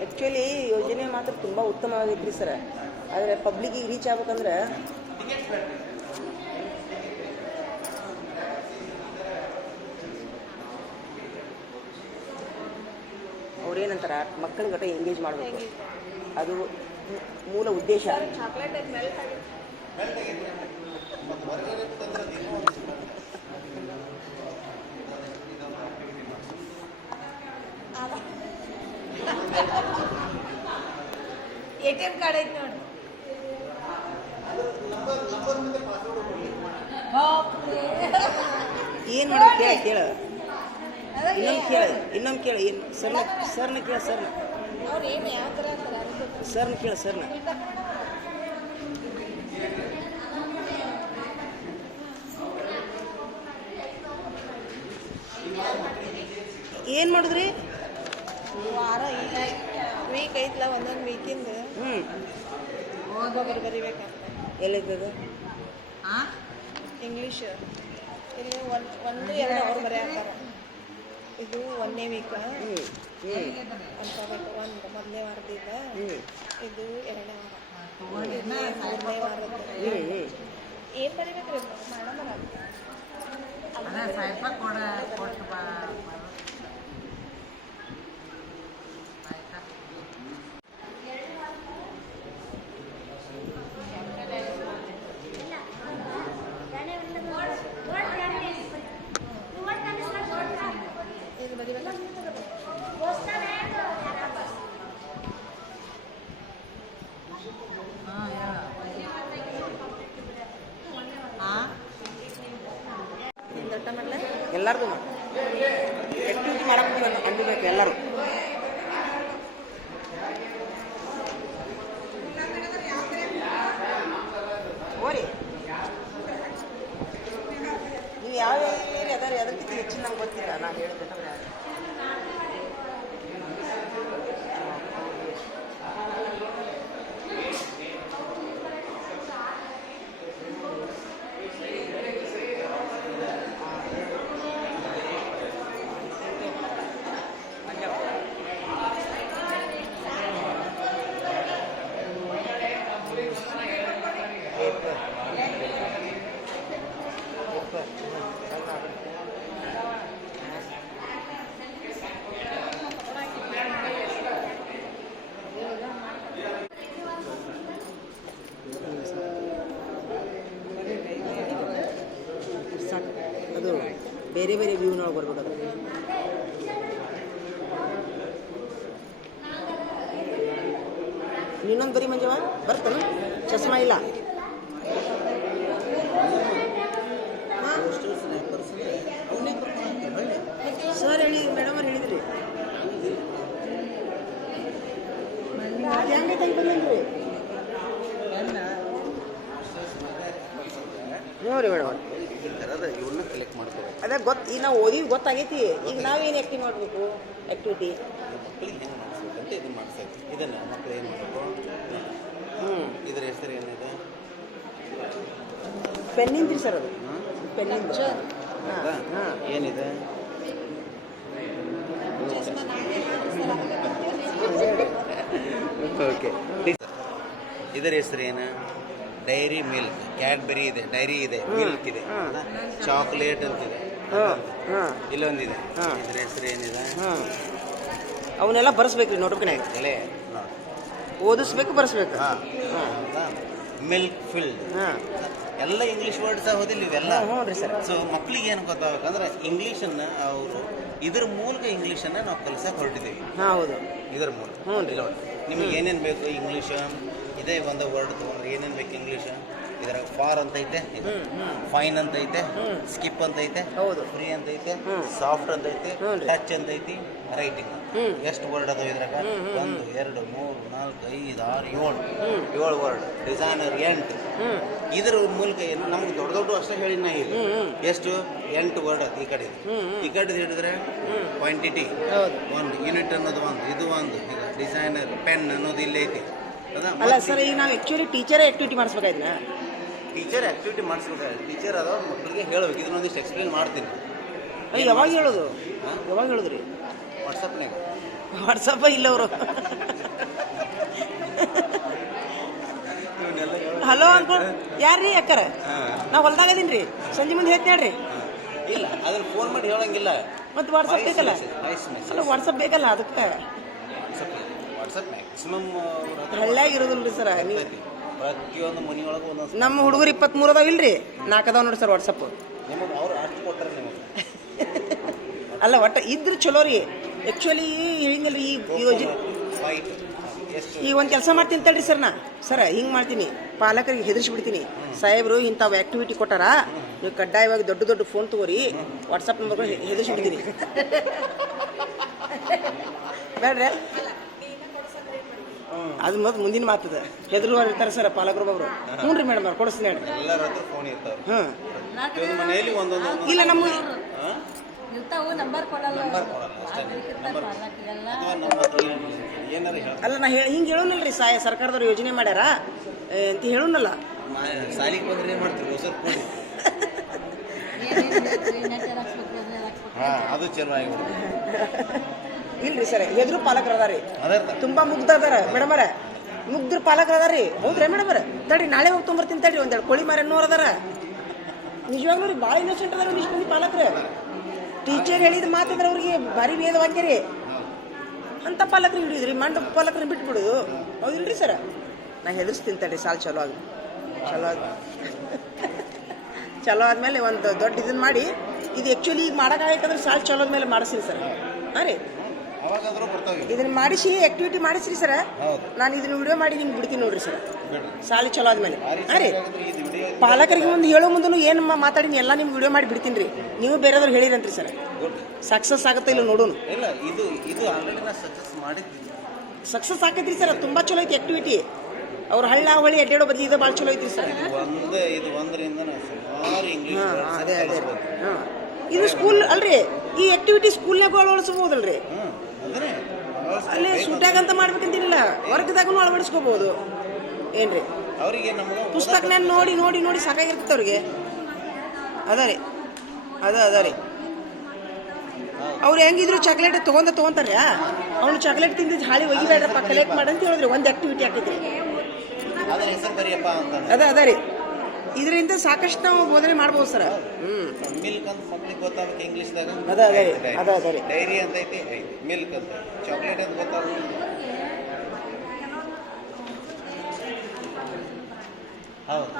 Actually ಯೋಜನೆ ಮಾತ್ರ ತುಂಬ ಉತ್ತಮವಾಗೈತ್ರಿ ಸರ್. ಆದರೆ ಪಬ್ಲಿಕ್ಕಿಗೆ ರೀಚ್ ಆಗ್ಬೇಕಂದ್ರೆ ಅವ್ರೇನಂತಾರ ಮಕ್ಕಳಿಗಟ ಎಂಗೇಜ್ ಮಾಡಬೇಕು, ಅದು ಮೂಲ ಉದ್ದೇಶ. ATM ಕಾರ್ಡ್ ಐತೆ ನೋಡಿ. ಏನು ಮಾಡೋದು ಕೇಳ ಇನ್ನೊಂದು ಕೇಳ ಏನು ಸರ್ನ ಕೇಳ ಅವ್ರು ಏನು ಯಾವ ಥರ ಅಂತಾರೆ ಸರ್ನ ಕೇಳ ಸರ್ನ. ಏನು ಮಾಡಿದ್ರಿ? ವಾರ ಈಗ ವೀಕ್ ಐತ್ಲ, ಒಂದೊಂದು ವೀಕಿಂದ ಒಬ್ಬೊಬ್ಬರು ಬರಿಬೇಕಂತ. ಎಲ್ಲಿದ್ದದು? ಇಂಗ್ಲೀಷ್ ಇಲ್ಲಿ ಒಂದು ಎರಡು ಅವ್ರು ಬರೆಯಾಕ್ತಾರ. ಇದು 1ನೇ ವೀಕ್ ಅನ್ಕೋಬೇಕು. ಒಂದು ಮೊದಲನೇ ವಾರದಿಂದ ಇದು 2ನೇ ವಾರ, 3ನೇ ವಾರದ್ದು. ಏನು ಬರಿಬೇಕ್ರಿ ಮೇಡಮ್? ಇದು ಬರಿಬೇಕ. ಎಲ್ಲರದು ಆ್ಯಕ್ಟಿವಿಟಿ ಮಾಡಕ್ಕೆ ಅನ್ಬೇಕು ಎಲ್ಲರೂ. ಓರಿ ನೀವು ಯಾವ ಏರಿಯಾ ಅದಾರೆ ಅದಕ್ಕಿಂತ ಹೆಚ್ಚಿನ ನಂಗೆ ಗೊತ್ತಿಲ್ಲ. ನಾನು ಹೇಳ್ಬೇಕಂದ್ರೆ ಅದು ಬೇರೆ ಬೇರೆ ವ್ಯೂನೊಳಗೆ ಬರ್ಬೇಕು. ಅದು ಇನ್ನೊಂದು ಬರೀ ಮಂಜವ ಬರ್ತಾನ ಚಸ್ಮಾ ಇಲ್ಲ. ಸರ್ ಹೇಳಿ, ಮೇಡಮ್ ಅವ್ರು ಹೇಳಿದ್ರಿ ಹೆಂಗೆ ತೆಗಿಬೇಕಂದ್ರಿ? ಹ್ಞೂ ರೀ ಮೇಡಮ್ ಇವನ್ನ ಕಲೆಕ್ಟ್ ಮಾಡ್ತಾರೆ. ಅದೇ ಈಗ ನಾವು ಓದಿ ಗೊತ್ತಾಗೈತಿ. ಈಗ ನಾವೇನು ಆ್ಯಕ್ಟಿವ್ ಮಾಡಬೇಕು? ಆ್ಯಕ್ಟಿವಿಟಿ ಮಕ್ಕಳಿಗೆ ಹೆಂಗೆ ಮಾಡಿಸ್ಬೇಕಂತ ಇದನ್ನು ಮಾಡಿಸ್ಬೇಕು. ಇದನ್ನು ಮಕ್ಕಳು ಏನು ಮಾಡಬೇಕು? ಇದರ ಹೆಸರು ಏನಿದೆ? ಪೆನ್ನಿಂದ್ರಿ ಸರ್. ಅದು ಪೆನ್ನಿಂದ ಏನಿದೆ? ಓಕೆ, ಇದರ ಹೆಸರು ಏನು? Dairy milk. ಕ್ಯಾಡ್ಬರಿ ಇದೆ, ಡೈರಿ ಇದೆ, ಮಿಲ್ಕ್ ಇದೆ, ಚಾಕ್ಲೇಟ್ ಅಂತಿದೆ, ಇಲ್ಲೊಂದಿದೆ. ಇದರ ಹೆಸರು ಏನಿದೆ? ಅವನ್ನೆಲ್ಲ ಬರ್ಸ್ಬೇಕ್ರಿ ನೋಟ್ಬುಕ್ನಾಗ. ಎಲೆ ಓದಿಸ್ಬೇಕು, ಬರ್ಸ್ಬೇಕು. ಮಿಲ್ಕ್ ಫಿಲ್ಡ್ ಎಲ್ಲ ಇಂಗ್ಲೀಷ್ ವರ್ಡ್ಸ್ ಆಗೋದಿಲ್ಲ ಇವೆಲ್ಲ. ಹ್ಞೂ ಸರ್. ಸೊ ಮಕ್ಳಿಗೆ ಏನು ಗೊತ್ತಾಗಬೇಕಂದ್ರೆ ಇಂಗ್ಲೀಷನ್ನು ಅವರು ಇದ್ರ ಮೂಲಕ ಇಂಗ್ಲೀಷನ್ನು ನಾವು ಕಲಿಸಕ್ಕೆ ಹೊರಟಿದ್ದೀವಿ. ಹೌದು, ಇದರ ಮೂಲಕ. ಇಲ್ಲ ನಿಮಗೆ ಏನೇನು ಬೇಕು ಇಂಗ್ಲೀಷ್, ಇದೇ ಒಂದು ವರ್ಡ್ ತೊಗೊಂಡ್ರೆ ಏನೇನು ಬೇಕು ಇಂಗ್ಲೀಷ್? ಇದರ ಫಾರ್ ಅಂತ ಐತೆ, ಫೈನ್ ಅಂತ ಐತೆ, ಸ್ಕಿಪ್ ಅಂತ ಐತೆ, ಹೌದು, ಫ್ರೀ ಅಂತ ಐತೆ, ಸಾಫ್ಟ್ ಅಂತ ಐತೆ, ಟಚ್ ಅಂತ ಐತಿ, ರೈಟಿಂಗ್. ಎಷ್ಟು ವರ್ಡ್ ಅದಾವ ಇದ್ರಾಗ? 1 2 3 4 5 6 7 ವರ್ಡ್. ಡಿಸೈನರ್ 8. ಇದ್ರ ಮೂಲಕ ಏನು ನಮ್ಗೆ ದೊಡ್ಡ ದೊಡ್ಡ ಅಷ್ಟೇ ಹೇಳಿನ ಈಗ ಎಷ್ಟು 8 ವರ್ಡ್ ಅದು. ಈ ಕಡೆ ಹಿಡಿದ್ರೆ ಕ್ವಾಂಟಿಟಿ 1, ಯೂನಿಟ್ ಅನ್ನೋದು 1, ಇದು 1. ಈಗ ಡಿಸೈನರ್ ಪೆನ್ ಅನ್ನೋದು ಇಲ್ಲೇ ಐತಿ. ಅಲ್ಲ ಸರ್, ಈಗ ನಾವು ಆ್ಯಕ್ಚುಲಿ ಟೀಚರೇ ಆ್ಯಕ್ಟಿವಿಟಿ ಮಾಡಿಸ್ಬೇಕಾಯ್ತು. ಟೀಚರ್ ಆ್ಯಕ್ಟಿವಿಟಿ ಮಾಡಿಸ್ಬೇಕಾದ್ರೆ ಟೀಚರ್ ಅದಾವ ಮಕ್ಕಳಿಗೆ ಹೇಳ್ಬೇಕು. ಇದನ್ನೊಂದಿಷ್ಟು ಎಕ್ಸ್ಪ್ಲೇನ್ ಮಾಡ್ತೀನಿ. ಯಾವಾಗ ಹೇಳೋದು? ಯಾವಾಗ ಹೇಳಿದ್ರಿ? ವಾಟ್ಸಪ್ನಾಗ ವಾಟ್ಸಪ್ಪ ಇಲ್ಲ ಅವರು. ಹಲೋ ಅನ್ಕೊಂಡು ಯಾರ್ರೀ ಅಕ್ಕಾರ? ನಾ ಹೊಲ್ದಾಗದೀನಿ ರೀ, ಸಂಜೆ ಮುಂದೆ ಹೇಳ್ತೀನಿ ಹೇಳ್ರಿ. ಇಲ್ಲ ಅದ್ರ ಫೋನ್ ಮಾಡಿ ಹೇಳಂಗಿಲ್ಲ, ಮತ್ತು ವಾಟ್ಸಪ್ ಬೇಕಲ್ಲ. ಅಲ್ಲ ವಾಟ್ಸಪ್ ಬೇಕಲ್ಲ ಅದಕ್ಕೆ. ವಾಟ್ಸಪ್ ಮ್ಯಾಕ್ಸಿಮಮ್ ಹಳ್ಳ್ಯಾಗ ಇರೋದಿಲ್ಲ ರೀ ಸರ್. ನೀವು ಪ್ರತಿಯೊಂದು ಮನೆಯೊಳಗೆ ಒಂದೊಂದು ನಮ್ಮ ಹುಡುಗರು 23 ಅದಾವ ಇಲ್ರಿ, 4 ಅದಾವ ನೋಡಿ ಸರ್ ವಾಟ್ಸಪ್. ನಿಮಗೆ ಅವ್ರು ಅಷ್ಟು ಕೊಟ್ಟಾರೆ ನಿಮಗೆ. ಅಲ್ಲ ಒಟ್ಟು ಇದ್ರ ಚಲೋ ರೀ. ಆ್ಯಕ್ಚುಲಿ ಹೇಳಿಂಗಲ್ರಿ ಈ ಯೋಜನೆ. ಈಗ ಒಂದು ಕೆಲಸ ಮಾಡ್ತೀನಿ ತಡ್ರಿ ಸರ್, ಸರ್ ಹಿಂಗೆ ಮಾಡ್ತೀನಿ, ಪಾಲಕರಿಗೆ ಹೆದರ್ಸಿಬಿಡ್ತೀನಿ. ಸಾಹೇಬರು ಇಂಥವು ಆ್ಯಕ್ಟಿವಿಟಿ ಕೊಟ್ಟಾರ, ನೀವು ಕಡ್ಡಾಯವಾಗಿ ದೊಡ್ಡ ದೊಡ್ಡ ಫೋನ್ ತಗೋರಿ, ವಾಟ್ಸಪ್ ನಂಬರ್ಗಳು ಹೆದರ್ಸಿಬಿಡ್ತೀನಿ. ಬೇಡ್ರಿ ಅದು ಮತ್ತೆ ಮುಂದಿನ ಮಾತದ. ಹೆದರುವಾರ ಇರ್ತಾರೆ ಸರ್ ಪಾಲಕರು ಒಬ್ಬರು. ಹ್ಞೂ ರೀ ಮೇಡಮ್ ಅವ್ರು ಕೊಡಿಸ್ತೀನಿ ಹೇಳ್ರಿ. ಎಲ್ಲರ ಹತ್ರ ಫೋನ್ ಇರ್ತಾವೆ. ಹಾಂ ಮನೆಯಲ್ಲಿ ಒಂದೊಂದು ಇಲ್ಲ ನಮ್ಮ ನಂಬರ್ ಕೊಡಲ್ಲ ಅಷ್ಟೇ. ಏನಾರ ಅಲ್ಲ ನಾ ಹಿಂಗೆ ಹೇಳೋನಲ್ರಿ, ಸರ್ಕಾರದವ್ರು ಯೋಜನೆ ಮಾಡ್ಯಾರ ಅಂತ ಹೇಳೋನಲ್ಲ. ಸಾಲಿಗೆ ಬಂದ್ರೆ ಏನು ಮಾಡ್ತೀರಿ ಹೊಸ ಕೊಡಿ. ಅದು ಚಲೋ ಆಗಿಬಿಡ್ತು. ಇಲ್ರಿ ಸರ್, ಹೆದ್ರು ಪಾಲಕರು ಅದಾರಿ, ಅದೇ ತುಂಬಾ ಮುಗ್ಧ ಅದಾರ ಮೇಡಮ್ ಅರ, ಮುಗ್ದ್ರ ಪಾಲಕರು ಅದಾರಿ. ಹೌದ್ರಿ ಮೇಡಮ್ ಅರ? ತಡ್ರಿ ನಾಳೆ ಹೋಗಿ ತೊಗೊಂಬರ್ತೀನಿ ತಡ್ರಿ. ಒಂದೆರಡು ಕೋಳಿ ಮಾರ ಅನ್ನೋರು ಅದಾರ. ನಿಜವಾಗ್ಲೂ ರೀ ಭಾಳ ಇನ್ನೋಸೆಂಟ್ ಅದಾರ ಇಷ್ಟು ಮಂದಿ ಪಾಲಕರು. ಟೀಚರ್ ಹೇಳಿದ ಮಾತಿದ್ರೆ ಅವ್ರಿಗೆ ಭಾರಿ ಭೇದ ವಾಕ್ಯರಿ ಅಂತ ಪಾಲಕರು ಹಿಡಿದ್ರಿ. ಮಂಡ ಪಾಲಕರನ್ನ ಬಿಟ್ಬಿಡೋದು ಹೌದಿಲ್ರಿ ಸರ್? ನಾ ಹೆದರ್ಸ್ತೀನಿ ತಡ್ರಿ, ಸಾಲ ಚಲೋ ಆಗಿ ಚಲೋ ಆದ್ಮೇಲೆ ಒಂದು ದೊಡ್ಡ ಇದನ್ನ ಮಾಡಿ. ಇದು ಆ್ಯಕ್ಚುಲಿ ಈಗ ಮಾಡೋಕ್ಕಾಗೈತಂದ್ರೆ ಸಾಲ ಚಲೋ ಆದ್ಮೇಲೆ ಮಾಡಿಸ್ತೀನಿ ಸರ್. ಹಾಂ ರೀ, ಅವಾಗಾದ್ರೂ ಬರ್ತಾವೆ. ಇದನ್ನ ಮಾಡಿಸಿ ಆಕ್ಟಿವಿಟಿ ಮಾಡಿಸ್ರಿ ಸರ್. ನಾನು ಇದನ್ನ ವಿಡಿಯೋ ಮಾಡಿ ನಿಮ್ಗೆ ಬಿಡ್ತೀನಿ ನೋಡ್ರಿ ಸರ್, ಸಾಲಿ ಚಲೋ ಆದ್ಮೇಲೆ. ಹಾಂ ರೀ, ಪಾಲಕರಿಗೆ ಒಂದು ಹೇಳೋ ಮುಂದೂ ಏನು ಮಾತಾಡಿನಿ ಎಲ್ಲ ನಿಮ್ಗೆ ವಿಡಿಯೋ ಮಾಡಿ ಬಿಡ್ತೀನಿ ರೀ. ನೀವು ಬೇರೆದವ್ರು ಹೇಳಿರಂತ್ರಿ ಸರ್. ಸಕ್ಸಸ್ ಆಗುತ್ತೆ ಇಲ್ಲ ನೋಡೋಣ. ಇಲ್ಲ ಇದು ಆಲ್ರೆಡಿ ನಾ ಸಕ್ಸಸ್ ಮಾಡಿದ್ದೀನಿ. ಸಕ್ಸಸ್ ಆಕೈತ್ರಿ ಸರ್, ತುಂಬ ಚಲೋ ಐತಿ ಆಕ್ಟಿವಿಟಿ. ಅವ್ರು ಹಳ್ಳ ಹೊಳಿ ಅಡ್ಡಾಡೋ ಬದಲಿ ಇದು ಭಾಳ ಚಲೋ ಐತ್ರಿ ಸರ್. ಇದು ಒಂದರಿಂದ ಸುಮಾರು ಇಂಗ್ಲೀಷ್ ಅದೇ ಹಾಂ, ಇದು ಸ್ಕೂಲ್ ಅಲ್ರಿ, ಈ ಆಕ್ಟಿವಿಟಿ ಸ್ಕೂಲ್ನಾಗ ಅಳವಡಿಸ್ಬೋದಲ್ರಿ. ಅಲ್ಲೇ ಸೂಟ್ಯಾಗಂತ ಮಾಡ್ಬೇಕಂತೀನಿಲ್ಲ, ವರ್ಗದಾಗೂ ಅಳವಡಿಸ್ಕೋಬಹುದು ಏನ್ರಿ. ಅವರಿಗೆ ನಮ್ಗೆ ಪುಸ್ತಕನ ನೋಡಿ ನೋಡಿ ನೋಡಿ ಸಾಕಾಗಿರ್ತೈತೆ ಅವ್ರಿಗೆ. ಅದ ರೀ, ಅದ ರೀ. ಅವ್ರು ಹೆಂಗಿದ್ರು ಚಾಕ್ಲೇಟ್ ತೊಗೊಂತಾರ್ರಿ. ಅವ್ನು ಚಾಕ್ಲೇಟ್ ತಿಂದಿದ್ದು ಹಾಳಿ ಒಯ್ಬೇಡ್ರಪ್ಪ, ಕಲೆಕ್ಟ್ ಮಾಡಂತ ಹೇಳಿದ್ರಿ. ಒಂದು ಆಕ್ಟಿವಿಟಿ ಆಕೈತ್ರಿ, ಅದ್ರ ಹೆಸರು ಬರೆಯಪ್ಪ ಅಂತ. ಅದ ರೀ. ಇದರಿಂದ ಸಾಕಷ್ಟು ನಾವು ಬೋಧನೆ ಮಾಡ್ಬೋದು ಸರ್. ಮಿಲ್ಕ್ ಅಂತ ಮಕ್ಳಿಗೆ ಗೊತ್ತಾಗುತ್ತೆ ಇಂಗ್ಲೀಷ್ದಾಗ. ಅದ ರೀ. ಡೈರಿ ಅಂತ ಐತಿ, ಮಿಲ್ಕ್ ಅಂತ. ಚಾಕ್ಲೇಟ್ ಅಂತ ಗೊತ್ತಾಗುತ್ತೆ. ಹೌದು.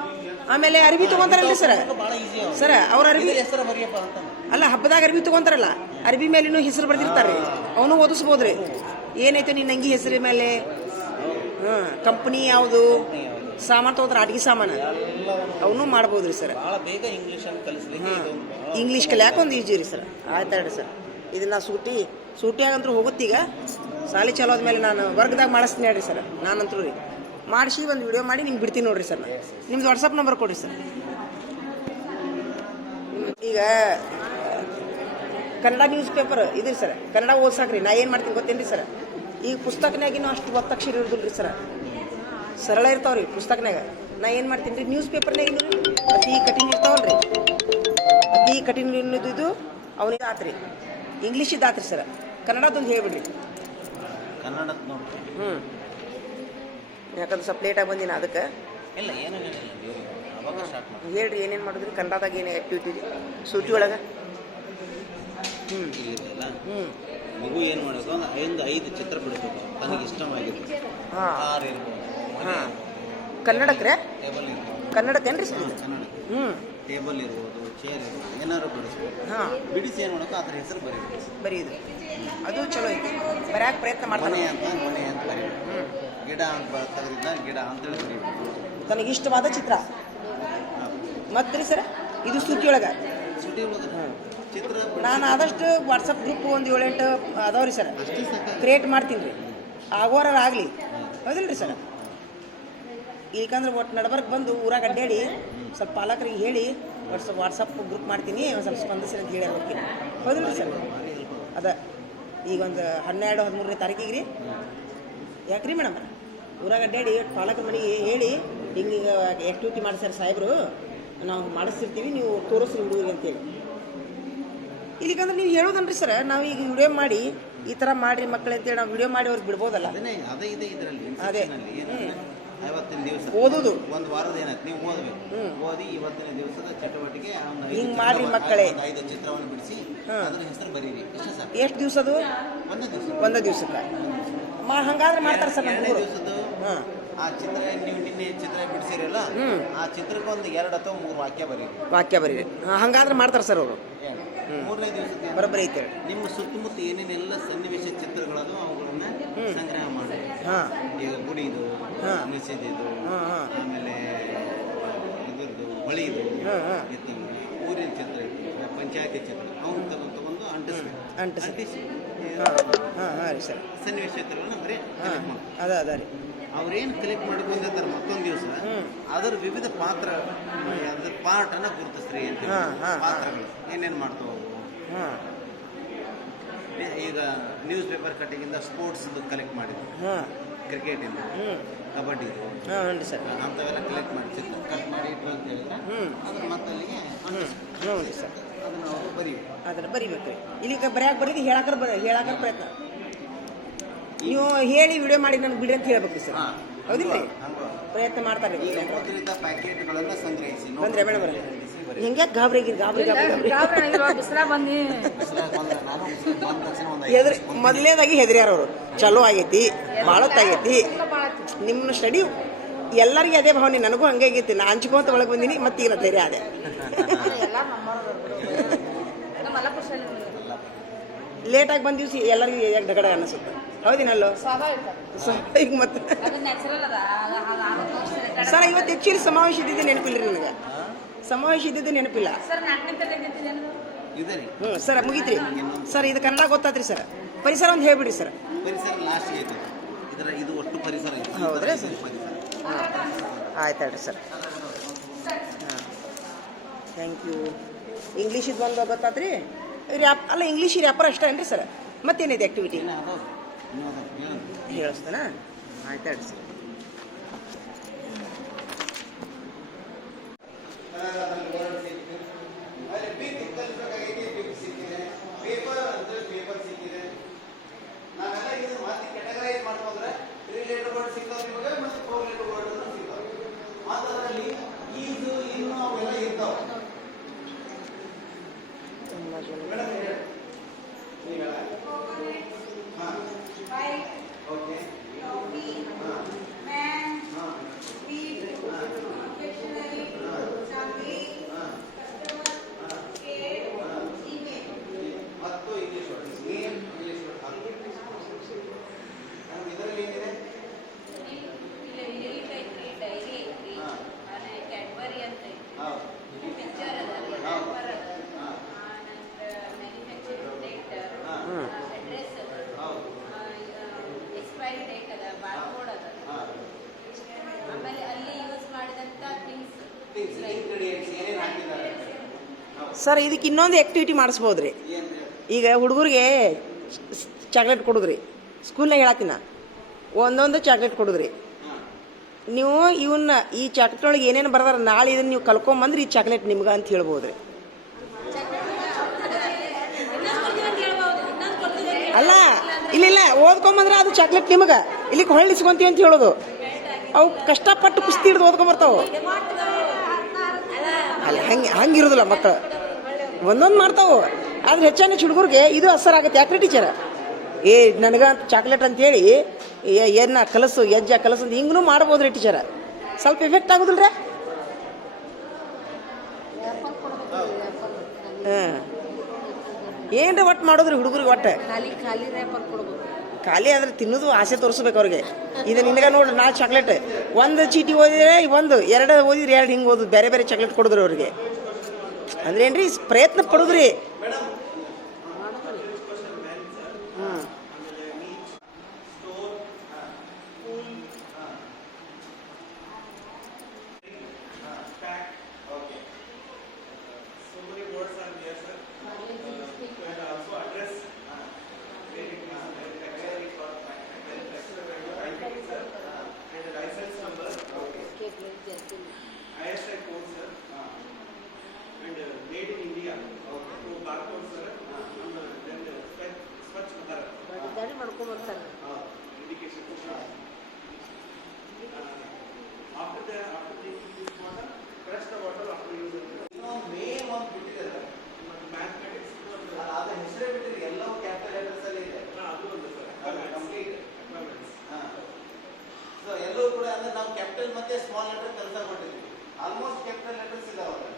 ಆಮೇಲೆ ಅರ್ಬಿ ತಗೊಂತಾರಲ್ರಿ ಸರ್. ಭಾಳ ಈಸಿ ಸರ್ ಅವ್ರ ಅರ್ಬಿ ಹೆಸರು ಬರೆಯಪ್ಪ ಅಂತ. ಅಲ್ಲ, ಹಬ್ಬದಾಗ ಅರ್ಬಿ ತಗೊಂತಾರಲ್ಲ, ಅರ್ಬಿ ಮೇಲಿನೂ ಹೆಸರು ಬರ್ದಿರ್ತಾರ್ರಿ. ಅವನು ಓದಿಸ್ಬೋದ್ರಿ. ಏನೈತೆ ನಿನ್ನ ಅಂಗಿ ಹೆಸರು ಮೇಲೆ, ಕಂಪ್ನಿ ಯಾವುದು, ಸಾಮಾನು ತಗೋತಾರ, ಅಡ್ಗೆ ಸಾಮಾನು, ಅವನು ಮಾಡ್ಬೋದ್ರಿ ಸರ್. ಭಾಳ ಬೇಗ ಇಂಗ್ಲೀಷ್ ಅಂತ ಕಲಿಸ್ಲಿಕ್ಕೆ ಇಂಗ್ಲೀಷ್ ಕಲಿಯಾಕ ಒಂದು ಈಜಿ ರೀ ಸರ್. ಆಯ್ತಾಡ್ರಿ ಸರ್, ಇದನ್ನ ಸೂಟಿಯಾಗಂತೂ ಹೋಗುತ್ತೀಗ. ಸಾಲಿ ಚಲೋ ಆದ್ಮೇಲೆ ನಾನು ವರ್ಗದಾಗ ಮಾಡಿಸ್ತೀನಿ ಹೇಳ್ರಿ ಸರ್. ನಾನಂತರೂ ರೀ ಮಾಡಿಸಿ ಒಂದು ವಿಡಿಯೋ ಮಾಡಿ ನಿಮ್ಗೆ ಬಿಡ್ತೀನಿ ನೋಡ್ರಿ ಸರ್. ನಿಮ್ದು ವಾಟ್ಸಪ್ ನಂಬರ್ ಕೊಡ್ರಿ ಸರ್. ಈಗ ಕನ್ನಡ ನ್ಯೂಸ್ ಪೇಪರ್ ಇದ್ರಿ ಸರ್, ಕನ್ನಡ ಓದ್ಸಾಕ್ರಿ. ನಾ ಏನು ಮಾಡ್ತೀನಿ ಗೊತ್ತೇನ್ರಿ ಸರ್, ಈಗ ಪುಸ್ತಕನಾಗಿನೂ ಅಷ್ಟು ಒತ್ತಕ್ಷರ ಇರೋದಿಲ್ಲ ರೀ ಸರ್, ಸರಳ ಇರ್ತಾವ್ರಿ ಪುಸ್ತಕನಾಗ. ನಾ ಏನು ಮಾಡ್ತೀನಿ ರೀ, ನ್ಯೂಸ್ ಪೇಪರ್ನಾಗಿನೂ ಅತಿ ಕಠಿಣ ಇರ್ತಾವಲ್ರಿ, ಅತಿ ಕಠಿಣ ಇದು ಅವನಿಗೆ ಆತ್ರಿ. ಇಂಗ್ಲೀಷಿದ್ದು ಆತ್ರಿ ಸರ್. ಕನ್ನಡದೊಂದು ಹೇಳ್ಬಿಡ್ರಿ. ಕನ್ನಡದ ನೋಡಿ. ಯಾಕಂದ್ರೆ ಸ್ವಲ್ಪ ಲೇಟಾಗಿ ಬಂದಿನ ಅದಕ್ಕೆ. ಇಲ್ಲ ಏನು ಅವಾಗ ಸ್ಟಾರ್ಟ್ ಮಾಡಿ ಹೇಳ್ರಿ, ಏನೇನು ಮಾಡಿದ್ರಿ ಕನ್ನಡದಾಗ, ಏನು ಆ್ಯಕ್ಟಿವಿಟಿ ರೀ ಸೂಟಿ ಒಳಗೆ? ಇಲ್ಲ ಮಗು ಏನು ಮಾಡೋದು ಅಂದ್ರೆ 5 ಚಿತ್ರ ಬಿಡಬೇಕು ತನಗೆ ಇಷ್ಟವಾಗಿದ್ದು. ಹಾಂ ಕಾರ್ ಇರ್ಬೋದು, ಹಾಂ, ಕನ್ನಡಕ್ಕೆ ಟೇಬಲ್ ಇರ್ಬೋದು, ಕನ್ನಡಕ್ಕೇನ್ರಿ ಸರ್? ಕನ್ನಡ ಟೇಬಲ್ ಇರ್ಬೋದು, ಚೇರ್ ಇರ್ಬೋದು, ಏನಾದ್ರು ಬಿಡಿಸ್ಬೋದು. ಹಾಂ, ಬಿಡಿಸಿ ಏನು ಮಾಡೋಕೆ ಅದ್ರ ಹೆಸರು ಬರೀದು. ಅದು ಚಲೋ ಐತಿ, ಬರೆಯಕ್ಕೆ ಪ್ರಯತ್ನ ಮಾಡ್ತಾನೆ. ಮನೆ ಅಂತ ಬರೀಬೇಕು. ಗಿಡ ಅಂತ ತೆಗೆದಿದ್ದ ಗಿಡ ಅಂತೇಳಿ ಬರೀಬೇಕು. ತನಗಿಷ್ಟವಾದ ಚಿತ್ರ. ಮತ್ತೆ ರೀ ಸರ್, ಇದು ಸೂಟಿ ಒಳಗೆ ಸುಟಿ ಚಿತ್ರ ನಾನು ಆದಷ್ಟು ವಾಟ್ಸಪ್ ಗ್ರೂಪ್ ಒಂದು 7-8 ಅದಾವ್ರಿ ಸರ್, ಅಷ್ಟೇ ಸಾಕು. ಕ್ರಿಯೇಟ್ ಮಾಡ್ತೀನಿ ರೀ. ಆಗೋರಾಗಲಿ ಹೌದಿಲ್ಲ ರೀ ಸರ್. ಈಗಂದ್ರೆ ಒಟ್ಟು ನಡ್ಬರ್ಕ್ ಬಂದು ಊರಾಗ ಅಡ್ಡಾಡಿ ಸ್ವಲ್ಪ ಪಾಲಕರಿಗೆ ಹೇಳಿ ವಾಟ್ಸಪ್ ಗ್ರೂಪ್ ಮಾಡ್ತೀನಿ, ಒಂದು ಸ್ವಲ್ಪ ಸ್ಪಂದಿಸ್ರಿ ಅಂತ ಹೇಳಿ ಹೋಗ್ತೀನಿ. ಹೌದಿಲ್ಲ ರೀ ಸರ್? ಅದ ಈಗ ಒಂದು 12-13ನೇ ತಾರೀಕಿಗೆ ರೀ. ಯಾಕ್ರಿ ಮೇಡಮ್, ಊರಾಗ ಅಡ್ಡಾಡಿ ಪಾಲಕರ ಮನೆಗೆ ಹೇಳಿ ಹಿಂಗೆ ಆ್ಯಕ್ಟಿವಿಟಿ ಮಾಡಿಸ್ಯಾರ ಸಾಹೇಬರು, ನಾವು ಮಾಡಿಸ್ತಿರ್ತೀವಿ, ನೀವು ತೋರಿಸ್ರಿ ಹುಡುಗರಿಗೆ ಅಂತೇಳಿ. ಇಲ್ಲಿಗಂದ್ರೆ ನೀವು ಹೇಳೋದನ್ರಿ ಸರ್, ನಾವು ಈಗ ವಿಡಿಯೋ ಮಾಡಿ ಈ ಥರ ಮಾಡ್ರಿ ಮಕ್ಕಳು ಅಂತೇಳಿ ನಾವು ವಿಡಿಯೋ ಮಾಡಿ ಅವ್ರಿಗೆ ಬಿಡ್ಬೋದಲ್ಲ. ಅದೇ ಇದೆ ಇದರಲ್ಲಿ ಅದೇ. ಇವತ್ತಿನ ದಿವಸ ಓದೋದು ಒಂದು ವಾರದ ಏನಾಯ್ತು ನೀವು ಓದಬೇಕು. ಓದಿ ಇವತ್ತಿನ ದಿವಸದ ಚಟುವಟಿಕೆ ಹಿಂಗ್ ಮಾಡ್ರಿ ಮಕ್ಕಳೇ. 5 ಚಿತ್ರವನ್ನು ಬಿಡಿಸಿ ಅದ್ರ ಹೆಸರು ಬರೀರಿ. ಎಷ್ಟು ದಿವಸದು? ಒಂದೇ ದಿವಸಕ್ಕೆ ಹಂಗಾದ್ರೆ ಮಾಡ್ತಾರೆ ಸರ್. ಎರಡನೇ ದಿವಸದ್ದು ಆ ಚಿತ್ರ ನೀವು ನಿನ್ನೆ ಚಿತ್ರ ಬಿಡಿಸಿರಲ್ಲ, ಆ ಚಿತ್ರಕ್ಕೊಂದು 2 ಅಥವಾ 3 ವಾಕ್ಯ ಬರೀರಿ. ಹಂಗಾದ್ರೆ ಮಾಡ್ತಾರೆ ಸರ್ ಅವರು. ಮೂರನೇ ದಿವಸದ ಬರೋಬ್ಬರಿ ಐತೆ. ನಿಮ್ಮ ಸುತ್ತಮುತ್ತ ಏನೇನೆಲ್ಲ ಸನ್ನಿವೇಶ ಚಿತ್ರಗಳದು ಅವುಗಳನ್ನ ಸಂಗ್ರಹ ಮಾಡಿ, ಈಗ ಗುಡಿದು, ಮಸೀದಿದು, ಆಮೇಲೆ ಇದ್ರದ್ದು ಹೊಳಿದು, ಊರಿನ ಚಿತ್ರ, ಪಂಚಾಯತಿ ಚಿತ್ರ ಅವ್ನು ತಗೊಂಡು ಅಂಟಿಸಿ ಸನ್ನಿವೇಶ ಚಿತ್ರಗಳನ್ನ ಬರೀ ಅದ ರೀ. ಅವ್ರೇನು ಕಲೆಕ್ಟ್ ಮಾಡಿಕೊಂಡಿರ್ತಾರೆ ಮತ್ತೊಂದು ದಿವಸ ಅದರ ವಿವಿಧ ಪಾತ್ರ ಅದ್ರ ಪಾರ್ಟನ್ನ ಗುರುತಿಸ್ರಿ ಅಂತ. ಪಾತ್ರಗಳು ಏನೇನು ಮಾಡ್ತಾವೆ ಈಗ ನ್ಯೂಸ್ ಪೇಪರ್ ಕಟ್ಟಿಂಗಿಂದ ಸ್ಪೋರ್ಟ್ಸ್ ಕಲೆಕ್ಟ್ ಮಾಡಿದ್ರು, ಕ್ರಿಕೆಟಿಂದ, ಕಬಡ್ಡಿದು ಅಂಥವೆಲ್ಲ ಕಲೆಕ್ಟ್ ಮಾಡಿ ಚಿತ್ರ ಕಟ್ ಮಾಡಿ ಇಟ್ರು ಅಂತ ಹೇಳಿದ್ರೆ ಅದ್ರ ಮತ್ತಲ್ಲಿಗೆ ಸರ್ ಅದನ್ನು ಅವರು ಅದನ್ನು ಬರಿಬೇಕು. ಇಲ್ಲಿಗ ಬರೀದು ಹೇಳಾಕ ಪ್ರಯತ್ನ ನೀವು ಹೇಳಿ ವಿಡಿಯೋ ಮಾಡಿ ನನಗೆ ಬಿಡಿ ಅಂತ ಹೇಳ್ಬೇಕು ಸರ್. ಹೌದಿಲ್ಲ ರೀ? ಪ್ರಯತ್ನ ಮಾಡ್ತಾರೆ. ಪ್ಯಾಕೆಟ್ಗಳನ್ನು ಸಂಗ್ರಹಿಸಿ ಬಂದ್ರೆ ಮೇಡಮ್ ಹೆಂಗೆ ಗಾಬರಿ ಮೊದಲನೇದಾಗಿ ಹೆದರ್ಯಾರ ಅವರು. ಚಲೋ ಆಗೈತಿ, ಭಾಳತ್ತಾಗೈತಿ, ನಿಮ್ಮ ಸ್ಟಡಿ ಎಲ್ಲರಿಗೂ ಅದೇ ಭಾವನೆ. ನನಗೂ ಹಂಗೆ ಆಗೈತಿ. ನಾ ಹಂಚ್ಕೊಂತ ಒಳಗೆ ಬಂದೀನಿ, ಮತ್ತೆ ಈಗ ಧೈರ್ಯ ಅದೇ. ಲೇಟಾಗಿ ಬಂದ ದಿವ್ಸ ಎಲ್ಲರಿಗೂ ಡಗಡ ಅನ್ನಿಸುತ್ತೆ. ಹೌದಿನಲ್ಲೋ ಈಗ ಮತ್ತೆ ಸರ್ ಇವತ್ತು ಆ್ಯಕ್ಚುಲಿ ಸಮಾವೇಶ ಇದ್ದಿದ್ದು ನೆನಪಿಲ್ಲ ರೀ ನನಗೆ. ಸಮಾವೇಶ ಇದ್ದಿದ್ದು ನೆನಪಿಲ್ಲ. ಸರ್ ಮುಗೀತ್ರಿ ಸರ್. ಇದು ಕನ್ನಡ ಗೊತ್ತಾತ್ರಿ ಸರ್. ಪರಿಸರ ಒಂದು ಹೇಳ್ಬಿಡಿ ಸರ್. ಹೌದ್ರಿ ಸರ್? ಆಯ್ತು ಹೇಳ್ರಿ ಸರ್. Thank you. ಇಂಗ್ಲೀಷಿದ್ದು ಒಂದು ಗೊತ್ತಾತ್ರಿ. ರ್ಯಾಪ್ ಅಲ್ಲ, ಇಂಗ್ಲೀಷ್ ರ್ಯಾಪರ್ ಅಷ್ಟೇ ಏನ್ರಿ ಸರ್? ಮತ್ತೇನಿದೆ ಆ್ಯಕ್ಟಿವಿಟಿ ಹೇಳಿಸ್ತಾನ? ಆಯ್ತು ಹೇಳ್ರಿ ಸರ್. ಸರ್ ಇದಕ್ಕೆ ಇನ್ನೊಂದು ಆ್ಯಕ್ಟಿವಿಟಿ ಮಾಡಿಸ್ಬೋದ್ರಿ. ಈಗ ಹುಡುಗರಿಗೆ ಚಾಕ್ಲೇಟ್ ಕೊಡೋದ್ರಿ. ಸ್ಕೂಲ್ನಾಗ ಹೇಳತ್ತೀನ ಒಂದೊಂದು ಚಾಕ್ಲೇಟ್ ಕೊಡೋದ್ರಿ. ನೀವು ಇವನ್ನ ಈ ಚಾಕ್ಲೇಟ್ ಒಳಗೆ ಏನೇನು ಬರ್ದಾರ ನಾಳೆ ಇದನ್ನು ನೀವು ಕಲ್ಕೊಂಬಂದ್ರಿ ಈ ಚಾಕ್ಲೇಟ್ ನಿಮ್ಗೆ ಅಂತ ಹೇಳ್ಬೋದ್ರಿ. ಅಲ್ಲ ಇಲ್ಲ ಓದ್ಕೊಂಬಂದ್ರೆ ಅದು ಚಾಕ್ಲೇಟ್ ನಿಮಗೆ ಇಲ್ಲಿಗೆ ಹೊಳ್ಳಿಸ್ಕೊಂತೀವಿ ಅಂತ ಹೇಳೋದು. ಅವು ಕಷ್ಟಪಟ್ಟು ಕುಸ್ತಿ ಹಿಡಿದು ಓದ್ಕೊಂಬರ್ತಾವೆ. ಅಲ್ಲ ಹಂಗಿರೋದಿಲ್ಲ ಮಕ್ಕಳು ಒಂದೊಂದು ಮಾಡ್ತಾವೆ. ಆದ್ರೆ ಹೆಚ್ಚಾನ ಹುಡುಗರಿಗೆ ಇದು ಅಸರ್ ಆಗುತ್ತೆ. ಯಾಕ್ರಿ ಟೀಚರ್ ನನಗಂತ ಚಾಕ್ಲೇಟ್ ಅಂತೇಳಿ ಏನ ಕಲಸು ಎಜ್ಜ ಕಲಸು ಅಂತ ಹಿಂಗೂ ಮಾಡ್ಬೋದ್ರಿ ಟೀಚರ. ಸ್ವಲ್ಪ ಎಫೆಕ್ಟ್ ಆಗೋದಿಲ್ಲ ರೀ? ಏನ್ರಿ ಒಟ್ಟು ಮಾಡೋದ್ರಿ ಹುಡುಗರಿಗೆ? ಒಟ್ಟು ಖಾಲಿ ಆದ್ರೆ ತಿನ್ನೋದು ಆಸೆ ತೋರಿಸ್ಬೇಕು ಅವ್ರಿಗೆ. ಇದು ನಿನಗೆ ನೋಡ್ರಿ ನಾ ಚಾಕ್ಲೇಟ್ ಒಂದು ಚೀಟಿ ಓದಿದ್ರೆ ಒಂದು, 2 ಓದಿದ್ರೆ 2 ಹಿಂಗೆ ಓದೋದು, ಬೇರೆ ಬೇರೆ ಚಾಕ್ಲೇಟ್ ಕೊಡಿದ್ರಿ ಅವ್ರಿಗೆ. ಅಂದ್ರೆ ಏನ್ರಿ ಪ್ರಯತ್ನ ಪಡೋದ್ರಿ. ISI code, sir, and made in India. So barcode, sir. ಮಾಡ್ಕೊಂಬರ್ತಾರೆ. ಮೇನ್ ಒಂದು ಬಿಟ್ಟಿದ್ದಾರೆ ಮ್ಯಾಥಮೆಟಿಕ್ಸ್, ಅದು ಹೆಸರೇ ಬಿಟ್ಟಿರಿ, ಎಲ್ಲವೂ ಕ್ಯಾಪಿಟಲ್ ಲೆಟರ್ಸ್ ಅಲ್ಲಿ ಇದೆ. ಕಂಪ್ಲೀಟ್ ಸೊ ಎಲ್ಲವೂ ಕೂಡ ಅಂದ್ರೆ ನಾವು ಕ್ಯಾಪಿಟಲ್ ಮತ್ತೆ ಸ್ಮಾಲ್ ಲೆಟರ್ ಕೆಲಸ ಕೊಟ್ಟಿದ್ವಿ. ಆಲ್ಮೋಸ್ಟ್ ಕ್ಯಾಪಿಟಲ್ ಲೆಟರ್ಸ್ ಇದಾವೆ,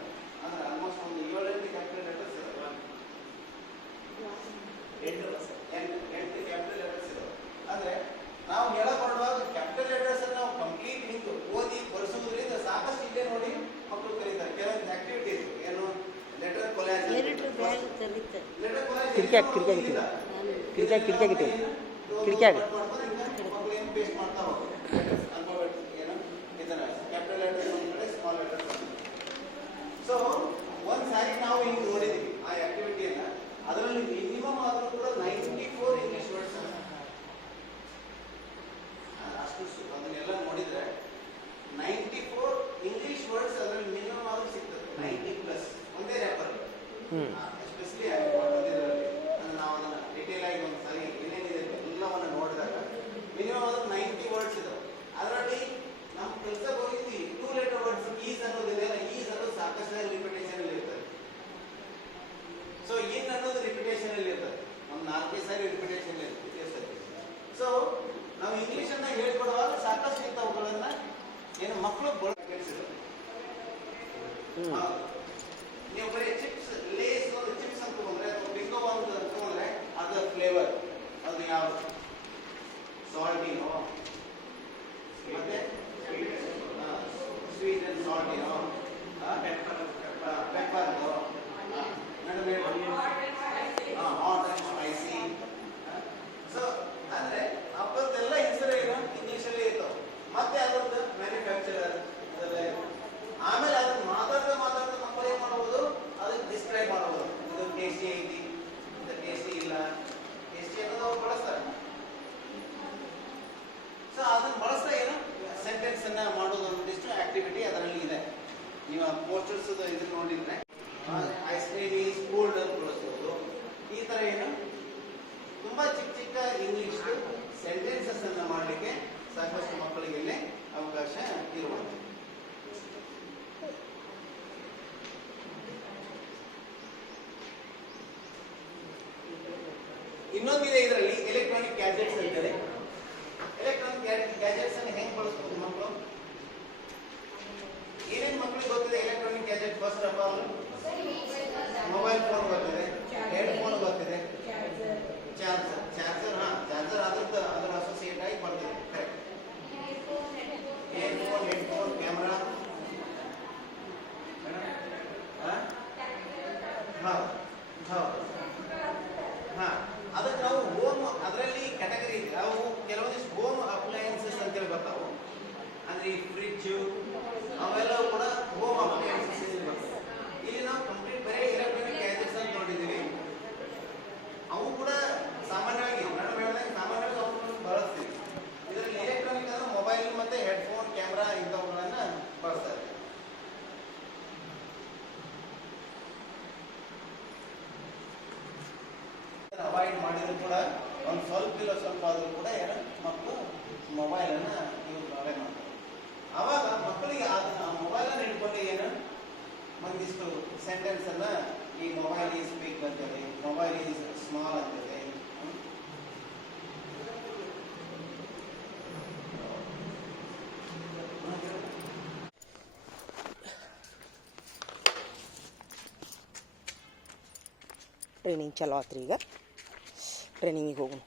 ಅಂದ್ರೆ ಆಲ್ಮೋಸ್ಟ್ ಒಂದು 7-8 ಕ್ಯಾಪಿಟಲ್ ಲೆಟರ್ಸ್ ಇದಾವೆ. 8 ಕ್ಯಾಪಿಟಲ್ ಲೆಟರ್ಸ್ ಇದಾವೆ. ಅಂದ್ರೆ ನಾವು ಹೇಳಕೊಳ್ಳುವಾಗ ಕ್ಯಾಪಿಟಲ್ ಲೆಟರ್ಸ್ ಅನ್ನು ನಾವು ಕಂಪ್ಲೀಟ್ ಹಿಂಗೆ ಓದಿ ಬರ್ಸುವುದರಿಂದ ಸಾಕಷ್ಟು ಇಲ್ಲೇ ನೋಡಿ ಮಕ್ಕಳು ಕರೀತಾರೆ. ಕೆಲವೊಂದು ಆಕ್ಟಿವಿಟೀಸ್ ಏನು ಲೆಟರ್ ಕೊಲಾಜ್, ಕಿಟಕಿಯಾಗ ಮಕ್ಕಳು ಏನು ಪೇಸ್ಟ್ ಮಾಡ್ತಾ ಹೋಗ್ತಾರೆ. ಅಲ್ಫಾಬೆಟ್ ಏನು ಇದನ್ನ ಕ್ಯಾಪಿಟಲ್ ಲೆಟರ್ಸ್ ಒಂದು ಕಡೆ, ಸ್ಮಾಲ್ ಲೆಟರ್ಸ್. ಸೊ ಒಂದು ಸಾರಿ ನಾವು ಹಿಂಗೆ ನೋಡಿದ್ವಿ ಆ ಆಕ್ಟಿವಿಟಿಯನ್ನ. ಅದರಲ್ಲಿ ಮಿನಿಮಮ್ ಆದರೂ ಕೂಡ 94 ಇಂಗ್ಲಿಷ್ ವರ್ಡ್ಸ್ ಅಷ್ಟು ಅದನ್ನೆಲ್ಲ ನೋಡಿದ್ರೆ 94 ಇಂಗ್ಲಿಷ್ ವರ್ಡ್ಸ್ ಅದರಲ್ಲಿ ಮಿನಿಮಮ್ ಆದ್ರೂ ಸಿಗ್ತದೆ. 90+ ಒಂದೇ ರ್ಯಾಪರ್, ಎಸ್ಪೆಷಲಿ ಇದರಲ್ಲಿ ಅಂದ್ರೆ ನಾವು ಅದನ್ನ ಡಿಟೇಲ್ ಆಗಿ ಒಂದು ಸಾರಿ ಏನೇನಿದೆ ಎಲ್ಲವನ್ನು ನೋಡಿದಾಗ ಮಿನಿಮಮ್ ಆದ್ರೂ 90 ವರ್ಡ್ಸ್ ಇದಾವೆ. ಅದರಲ್ಲಿ ನಮ್ಮ ಕೆಲಸಕ್ಕೆ ಹೋಗಿದ್ವಿ 2 ಲೆಟರ್ ವರ್ಡ್ಸ್ ಈಸ್ ಅನ್ನೋದಿದೆಯಲ್ಲ, ಈಸ್ ಅನ್ನೋದು ಸಾಕಷ್ಟು ರಿಪಿಟೇಷನ್ ಅಲ್ಲಿ ಇರ್ತದೆ. ಸೊ ಇನ್ ಅನ್ನೋದು ರಿಪಿಟೇಷನ್ ಅಲ್ಲಿ ಇರ್ತದೆ, ಒಂದು 4-5 ಸಾರಿ ರಿಪಿಟೇಷನ್ ಇರ್ತದೆ. ಸೊ ನಾವು ಇಂಗ್ಲಿಷ್ ಅನ್ನ ಹೇಳ್ಕೊಡುವಾಗ ಸಾಕಷ್ಟು ಇಂಥವುಗಳನ್ನ ಏನು ಮಕ್ಕಳು ಬಳಸಿದ್ರು. ನೀವು ಬರೀ ಚಿಪ್ಸ್, ಲೇಸ್ ಚಿಪ್ಸ್ ಅಂತ ತಗೊಂಡ್ರೆ ಅಥವಾ ಬಿಂಗೋ ಅಂತ ತಗೊಂಡ್ರೆ ಅದರ ಫ್ಲೇವರ್ ಅದು ಯಾವುದು? ಸಾಲ್ಟಿನೋ, ಮತ್ತೆ ಸ್ವೀಟ್ ಅಂಡ್ ಸಾಲ್ಟಿನೋ, ಪೆಪ್ಪರ್ನೋ, ನಡುವೆ ಹಾಟ್ ಅಂಡ್ ಸ್ಪೈಸಿ. ಸೊ ಅಂದ್ರೆ ಅಪ್ಪದೆಲ್ಲ ಹೆಸರು ಏನು ಇಂಗ್ಲಿಷಲ್ಲಿ ಇರ್ತಾವೆ. ಮತ್ತೆ ಅದೊಂದು ಮ್ಯಾನುಫ್ಯಾಕ್ಚರರ್ ಅದೆಲ್ಲ ಇರ್ತವೆ. ಆಮೇಲೆ ಅದನ್ನ ಮಾತಾಡ್ತಾ ಮಕ್ಕಳು ಏನ್ ಮಾಡಬಹುದು, ಅದಕ್ಕೆ ಡಿಸ್ಕ್ರೈಬ್ ಮಾಡಬಹುದು. ಇದು ಟೇಸ್ಟಿ ಐತಿ, ಇದು ಟೇಸ್ಟಿ ಇಲ್ಲ, ಟೇಸ್ಟಿ ಅನ್ನೋದು ಅವ್ರು ಬಳಸ್ತಾರೆ. ಸೊ ಅದನ್ನ ಬಳಸ್ತಾ ಏನು ಸೆಂಟೆನ್ಸ್ ಅನ್ನ ಮಾಡೋದು ಒಂದಿಷ್ಟು ಆಕ್ಟಿವಿಟಿ ಅದರಲ್ಲಿ ಇದೆ. ನೀವು ಪೋಸ್ಟರ್ಸ್ ಇದನ್ನ ನೋಡಿದ್ರೆ ಐಸ್ ಕ್ರೀಮ್ ಈಸ್ ಕೂಲ್ಡ್ ಅಂತ ಬಳಸೋದು. ಈ ತರ ಏನು ತುಂಬಾ ಚಿಕ್ಕ ಇಂಗ್ಲಿಷ್ ಸೆಂಟೆನ್ಸಸ್ ಅನ್ನ ಮಾಡಲಿಕ್ಕೆ ಸಾಕಷ್ಟು ಮಕ್ಕಳಿಗೆ ಇಲ್ಲಿ ಅವಕಾಶ ಇರುವಂಥದ್ದು. ಇನ್ನೊಂದಿದೆ ಇದರಲ್ಲಿ ಎಲೆಕ್ಟ್ರಾನಿಕ್ ಗ್ಯಾಜೆಟ್ಸ್ ಅಂತಾರೆ. ಎಲೆಕ್ಟ್ರಾನಿಕ್ ಗ್ಯಾಜೆಟ್ಸ್ ಅನ್ನು ಹೆಂಗ್ ಬಳಸ್ಬೋದು ಮಕ್ಕಳು? ಏನೇನು ಮಕ್ಕಳಿಗೆ ಗೊತ್ತಿದೆ electronic gadget? First of all mobile phone ಗೊತ್ತಿದೆ, ಹೆಡ್ಫೋನ್ ಗೊತ್ತಿದೆ, ಚಾರ್ಜರ್ ಚಾರ್ಜರ್ ಅದರ ಅಸೋಸಿಯೇಟ್ ಆಗಿ ಬರ್ತದೆ. ಕರೆಕ್ಟ್. ಹೆಡ್ಫೋನ್ ಕ್ಯಾಮ್ರಾ, ಅದಕ್ಕೆ ನಾವು ಹೋಮ್ ಅದರಲ್ಲಿ ಕ್ಯಾಟಗರಿ ಇದೆ. ಅವು ಕೆಲವೊಂದಿಷ್ಟು ಹೋಮ್ ಅಪ್ಲಯನ್ಸಸ್ ಅಂತೇಳಿ ಬರ್ತಾವೆ. ಅಂದ್ರೆ ಈ ಫ್ರಿಡ್ಜ್ ಅವೆಲ್ಲವೂ ಕೂಡ ಹೋಮ್ ಅಪ್ಲಯನ್ಸಸ್ ಬರ್ತವೆ. ಇಲ್ಲಿ ನಾವು ಕಂಪ್ಲೀಟ್ ಬರೀ ಎಲೆಕ್ಟ್ರಾನಿಕ್ ಗ್ಯಾಜೆಟ್ಸ್ ಅಂತ ನೋಡಿದ್ದೀವಿ. ಅವು ಕೂಡ ಸಾಮಾನ್ಯವಾಗಿ ಸಾಮಾನ್ಯವಾಗಿ ಅವುಗಳನ್ನು ಬಳಸ್ತೀವಿ. ಇದರಲ್ಲಿ ಎಲೆಕ್ಟ್ರಾನಿಕ್ ಅಂದ್ರೆ ಮೊಬೈಲ್ ಮತ್ತೆ ಹೆಡ್ಫೋನ್, ಕ್ಯಾಮ್ರಾ ಇಂಥವುಗಳನ್ನ ಬಳಸ್ತಾರೆ. ಅವಾಯ್ಡ್ ಮಾಡಿದ್ರು ಕೂಡ ಒಂದು ಸ್ವಲ್ಪ ಆದ್ರೂ ಕೂಡ ಏನು ಮಕ್ಕಳು ಮೊಬೈಲ್ ಅನ್ನ ಯೂಸ್ ಮಾಡೇ ಮಾಡ್ತಾರೆ. ಅವಾಗ ಮಕ್ಕಳಿಗೆ ಅದನ್ನ ಮೊಬೈಲ್ ಅನ್ನ ಹಿಡ್ಕೊಂಡು ಏನು ಒಂದಿಷ್ಟು ಸೆಂಟೆನ್ಸ್ ಅನ್ನ ಈ ಮೊಬೈಲ್ ಈಸ್ ಬಿಗ್ ಅಂತೇಳಿ, ಮೊಬೈಲ್ ಈಸ್ ಸ್ಮಾಲ್ ಅಂತೇಳಿ, ಟ್ರೈನಿಂಗ್ ಚಲೋ ಆತ್ರಿ. ಈಗ ಟ್ರೈನಿಂಗಿಗೆ ಹೋಗೋಣ.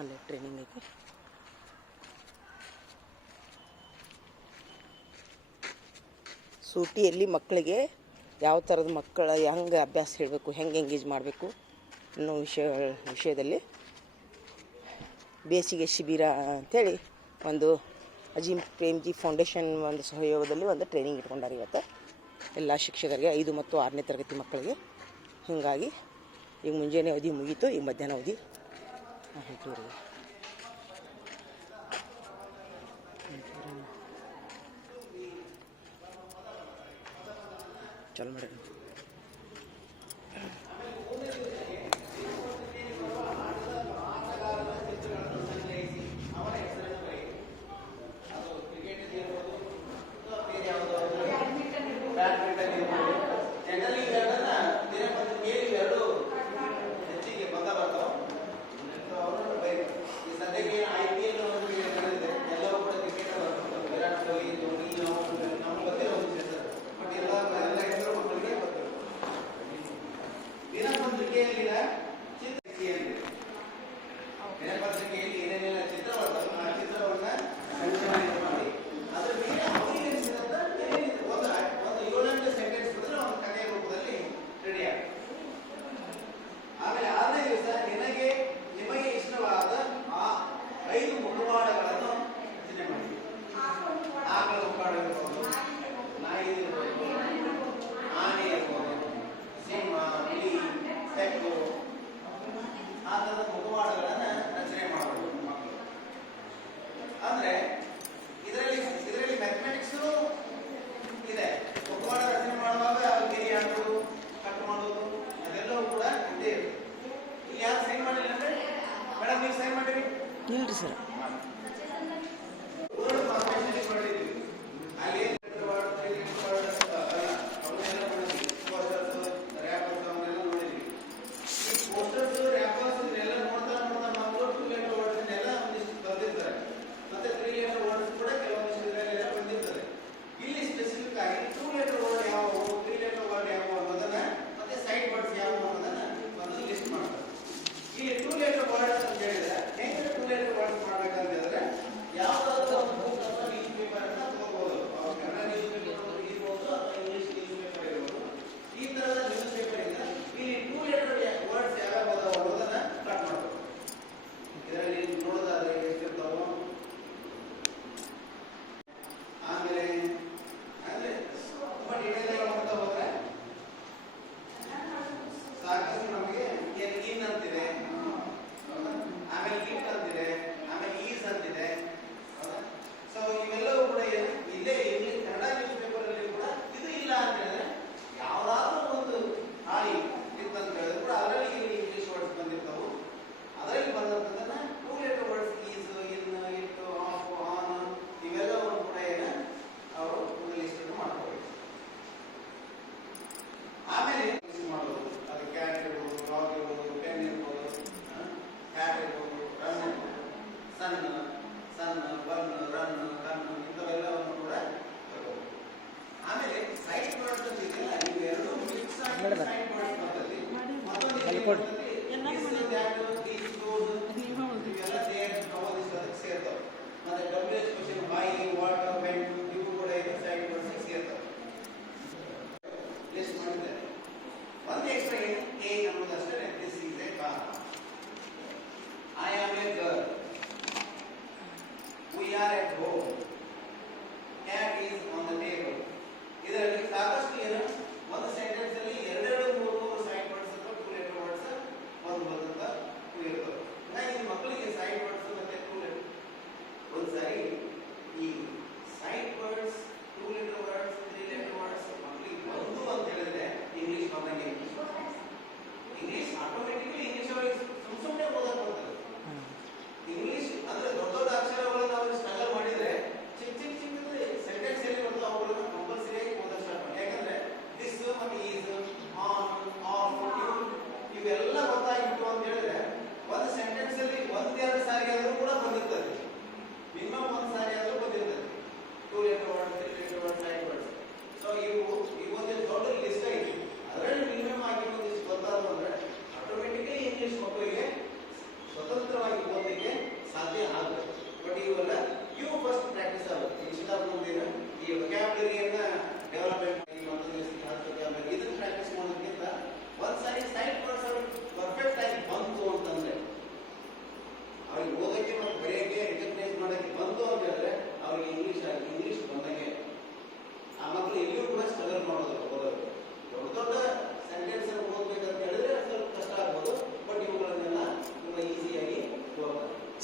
ಅಲ್ಲೇ ಟ್ರೈನಿಂಗ್ ಐತಿ. ಸೂಟಿಯಲ್ಲಿ ಮಕ್ಕಳಿಗೆ ಯಾವ ಥರದ ಹೆಂಗೆ ಅಭ್ಯಾಸ ಹೇಳಬೇಕು, ಹೆಂಗೆ ಎಂಗೇಜ್ ಮಾಡಬೇಕು ಅನ್ನೋ ವಿಷಯದಲ್ಲಿ ಬೇಸಿಗೆ ಶಿಬಿರ ಅಂಥೇಳಿ ಒಂದು ಅಜೀಂ ಪ್ರೇಮ್ಜಿ ಫೌಂಡೇಶನ್ ಒಂದು ಸಹಯೋಗದಲ್ಲಿ ಒಂದು ಟ್ರೈನಿಂಗ್ ಇಟ್ಕೊಂಡಾರೆ ಇವತ್ತು ಎಲ್ಲ ಶಿಕ್ಷಕರಿಗೆ 5 ಮತ್ತು 6ನೇ ತರಗತಿ ಮಕ್ಕಳಿಗೆ. ಹೀಗಾಗಿ ಈಗ ಮುಂಜಾನೆ ಅವಧಿ ಮುಗೀತು, ಈಗ ಮಧ್ಯಾಹ್ನ ಅವಧಿ ಹೊಂಟೂರಿಗೆ. ಚಾಲು ಮಾಡಿ. ಇಲ್ರಿ ಸರ್.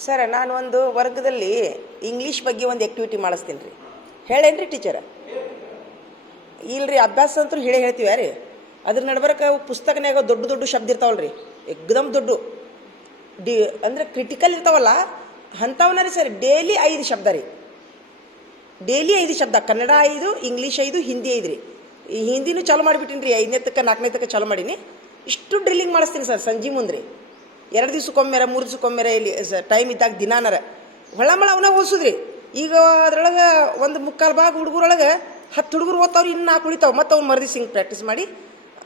ಸರ್ ನಾನು ಒಂದು ವರ್ಗದಲ್ಲಿ ಇಂಗ್ಲೀಷ್ ಬಗ್ಗೆ ಒಂದು ಆ್ಯಕ್ಟಿವಿಟಿ ಮಾಡಿಸ್ತೀನಿ ರೀ. ಹೇಳೇನ್ರಿ ಟೀಚರ? ಇಲ್ರಿ ಅಭ್ಯಾಸ ಅಂತೂ ಹೇಳ್ತೀವಿ ರೀ. ಅದ್ರ ನಡ್ಬರ್ಕ ಪುಸ್ತಕನ್ಯಾಗ ದೊಡ್ಡ ದೊಡ್ಡ ಶಬ್ದ ಇರ್ತಾವಲ್ರಿ, ಎಕ್ದಮ್ ದೊಡ್ಡ ಅಂದ್ರೆ ಕ್ರಿಟಿಕಲ್ ಇರ್ತಾವಲ್ಲ ಅಂಥವನ್ನ ರೀ ಸರ್. ಡೈಲಿ 5 ಶಬ್ದ ರೀ, ಡೈಲಿ 5 ಶಬ್ದ. ಕನ್ನಡ 5, ಇಂಗ್ಲೀಷ್ 5, ಹಿಂದಿ 5 ರೀ. ಈ ಹಿಂದಿನೂ ಚಾಲು ಮಾಡಿಬಿಟ್ಟಿನಿ ರೀ, 5ನೇ ತಕ್ಕ 4ನೇ ತಕ್ಕ ಚಾಲು ಮಾಡೀನಿ. ಇಷ್ಟು ಡ್ರಿಲ್ಲಿಂಗ್ ಮಾಡಿಸ್ತೀನಿ ಸರ್ ಸಂಜೆ ಮುಂದೆ ರೀ. 2 ದಿವ್ಸಕ್ಕೊಮ್ಮೆರ 3 ದಿವ್ಸಕ್ಕೊಮ್ಮೆರ ಇಲ್ಲಿ ಟೈಮ್ ಇದ್ದಾಗ ದಿನಾನರ ಹೊಳಮಳ ಅವನ್ನ ಓದಿಸೋದ್ರಿ. ಈಗ ಅದ್ರೊಳಗೆ 1/4 ಭಾಗ ಹುಡುಗರೊಳಗೆ 10 ಹುಡುಗರು ಓದ್ತಾವ್ರಿ, ಇನ್ನು 4 ಉಳಿತಾವೆ. ಮತ್ತು ಅವ್ರು ಮರದಿ ಹಿಂಗೆ ಪ್ರಾಕ್ಟೀಸ್ ಮಾಡಿ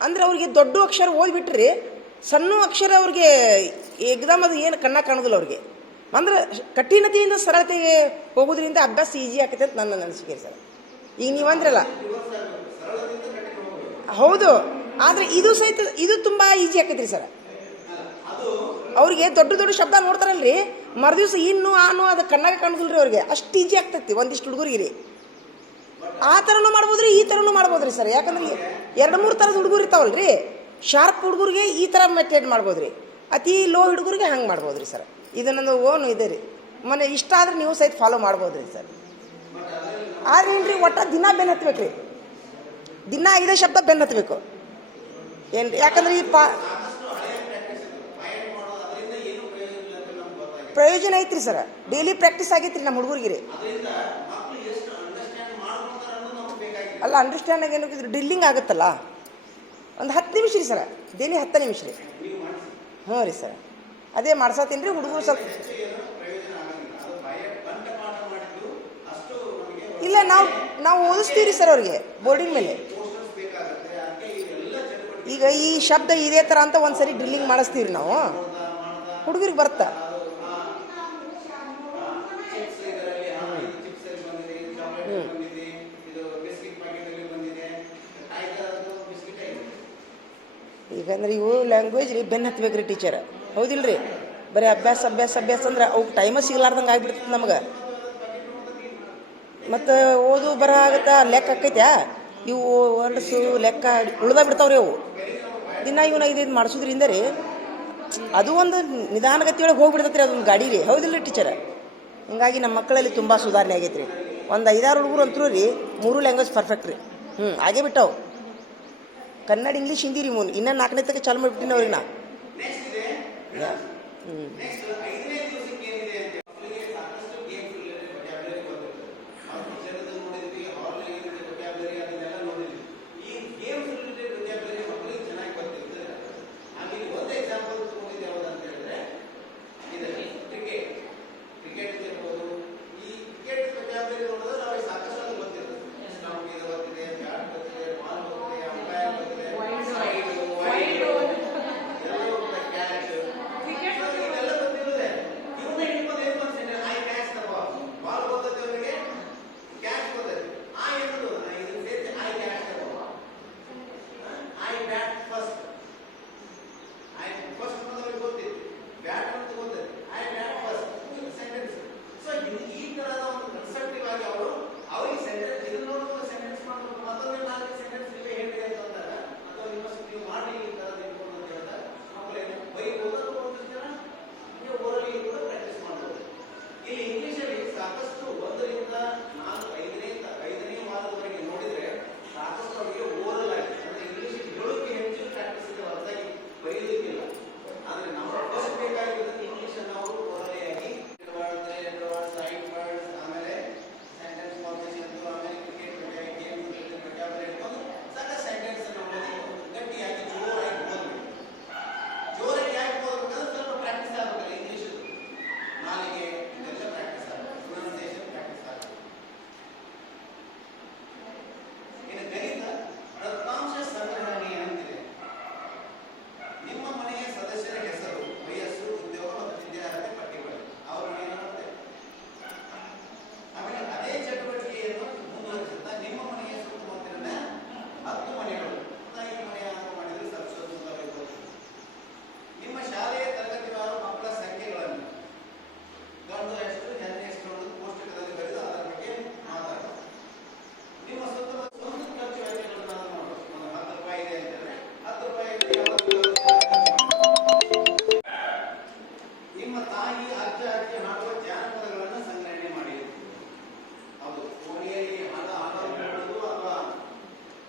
ಅಂದ್ರೆ ಅವ್ರಿಗೆ ದೊಡ್ಡ ಅಕ್ಷರ ಓದ್ಬಿಟ್ರಿ, ಸಣ್ಣ ಅಕ್ಷರ ಅವ್ರಿಗೆ ಎಕ್ದಮ್ ಅದು ಏನು ಕಣ್ಣ ಕಾಣೋದಿಲ್ಲ ಅವ್ರಿಗೆ. ಅಂದ್ರೆ ಕಠಿಣತೆಯಿಂದ ಸರಳತೆಗೆ ಹೋಗೋದ್ರಿಂದ ಅಭ್ಯಾಸ ಈಜಿ ಆಕೈತೆ ಅಂತ ನನ್ನ ಅನಿಸಿಕೆ ಸರ್. ಈಗ ನೀವು ಅಂದ್ರಲ್ಲ ಹೌದು, ಆದರೆ ಇದು ಸಹಿತ ಇದು ತುಂಬ ಈಜಿ ಆಕೈತ್ರಿ ಸರ್. ಅವ್ರಿಗೆ ದೊಡ್ಡ ದೊಡ್ಡ ಶಬ್ದ ನೋಡ್ತಾರಲ್ರಿ, ಮರುದಿವ್ಸ ಇನ್ನು ಆನು ಅದು ಕಣ್ಣಾಗ ಕಾಣೋದಿಲ್ಲ ರೀ ಅವ್ರಿಗೆ. ಅಷ್ಟು ಈಜಿ ಆಗ್ತೈತಿ ಒಂದಿಷ್ಟು ಹುಡುಗರಿಗೆ ರೀ. ಆ ಥರನೂ ಮಾಡ್ಬೋದು ರೀ, ಈ ಥರನೂ ಮಾಡ್ಬೋದು ರೀ ಸರ್. ಯಾಕಂದ್ರೆ 2-3 ಥರದ ಹುಡುಗರು ಇರ್ತಾವಲ್ರಿ. ಶಾರ್ಪ್ ಹುಡುಗರಿಗೆ ಈ ಥರ ಮೆಥಡ್ ಮಾಡ್ಬೋದು ರೀ, ಅತಿ ಲೋ ಹುಡುಗರಿಗೆ ಹಂಗೆ ಮಾಡ್ಬೋದು ರೀ ಸರ್. ಇದು ನಂದು ಓನು ಇದೆ ರೀ. ಮನೆ ಇಷ್ಟ ಆದ್ರೆ ನೀವು ಸಹಿತ ಫಾಲೋ ಮಾಡ್ಬೋದು ರೀ ಸರ್. ಆದ್ರೆ ಏನ್ರಿ ಒಟ್ಟ ದಿನ ಬೆನ್ನು ಹತ್ಬೇಕು ರೀ, ದಿನ 5 ಶಬ್ದ ಬೆನ್ನು ಹತ್ಬೇಕು ಏನು. ಯಾಕಂದ್ರೆ ಈ ಪ್ರಯೋಜನ ಐತ್ರಿ ಸರ್. ಡೈಲಿ ಪ್ರಾಕ್ಟೀಸ್ ಆಗೈತ್ರಿ ನಮ್ಮ ಹುಡುಗರಿಗೆ ರೀ. ಅಲ್ಲ ಅಂಡರ್ಸ್ಟ್ಯಾಂಡ್ ಏನು ಡ್ರಿಲ್ಲಿಂಗ್ ಆಗುತ್ತಲ್ಲ, ಒಂದು 10 ನಿಮಿಷ ರೀ ಸರ್, ಡೈಲಿ 10 ನಿಮಿಷ ರೀ. ಹ್ಞೂ ರೀ ಸರ್, ಅದೇ ಮಾಡ್ಸತ್ತೀನಿ ರೀ. ಹುಡುಗರು ಸ್ವಲ್ಪ ಇಲ್ಲ ನಾವು ಓದಿಸ್ತೀವಿ ರೀ ಸರ್ ಅವ್ರಿಗೆ ಬೋರ್ಡಿಂಗ್ ಮೇಲೆ. ಈಗ ಈ ಶಬ್ದ ಇದೇ ಥರ ಅಂತ ಒಂದ್ಸರಿ ಡ್ರಿಲ್ಲಿಂಗ್ ಮಾಡಿಸ್ತೀವಿ ರೀ ನಾವು, ಹುಡುಗರಿಗೆ ಬರ್ತಾ. ಈಗಂದ್ರೆ ಇವು ಲ್ಯಾಂಗ್ವೇಜ್ ರೀ ಬೆನ್ನು ಹತ್ಬೇಕು ರೀ ಟೀಚರ್, ಹೌದಿಲ್ಲ ರೀ. ಬರೀ ಅಭ್ಯಾಸ ಅಭ್ಯಾಸ ಅಭ್ಯಾಸ ಅಂದ್ರೆ ಅವ್ಕೆ ಟೈಮ ಸಿಗ್ಲಾರ್ದಂಗೆ ಆಗ್ಬಿಡ್ತದೆ ನಮ್ಗೆ. ಮತ್ತು ಓದು ಬರ ಆಗುತ್ತಾ ಲೆಕ್ಕ ಆಕೈತ್ಯಾ, ಇವು ವರ್ಡ್ಸು ಲೆಕ್ಕ ಉಳ್ದಾಗ ಬಿಡ್ತಾವ್ರಿ ಅವು. ದಿನ ಇವನ್ನ 5 ಮಾಡಿಸೋದ್ರಿಂದ ರೀ ಅದು ಒಂದು ನಿಧಾನಗತಿಯೊಳಗೆ ಹೋಗ್ಬಿಡ್ತೈತೆ ರೀ ಅದೊಂದು ಗಾಡಿ ರೀ, ಹೌದಿಲ್ಲ ರೀ ಟೀಚರ್. ಹಿಂಗಾಗಿ ನಮ್ಮ ಮಕ್ಕಳಲ್ಲಿ ತುಂಬ ಸುಧಾರಣೆ ಆಗೈತೆ ರೀ. ಒಂದು 5-6 ಹುಡುಗರು ಅಂತರೂ ರೀ 3 ಲ್ಯಾಂಗ್ವೇಜ್ ಪರ್ಫೆಕ್ಟ್ ರೀ. ಆಗೇ ಬಿಟ್ಟವು. ಕನ್ನಡ, ಇಂಗ್ಲೀಷ್, ಹಿಂದಿ ರೀ. ಇನ್ನೂ 4ನೇ ತನಕ ಚಾಲು ಮಾಡಿಬಿಟ್ಟಿನಿ ಅವ್ರಿಗೆ ನಾ.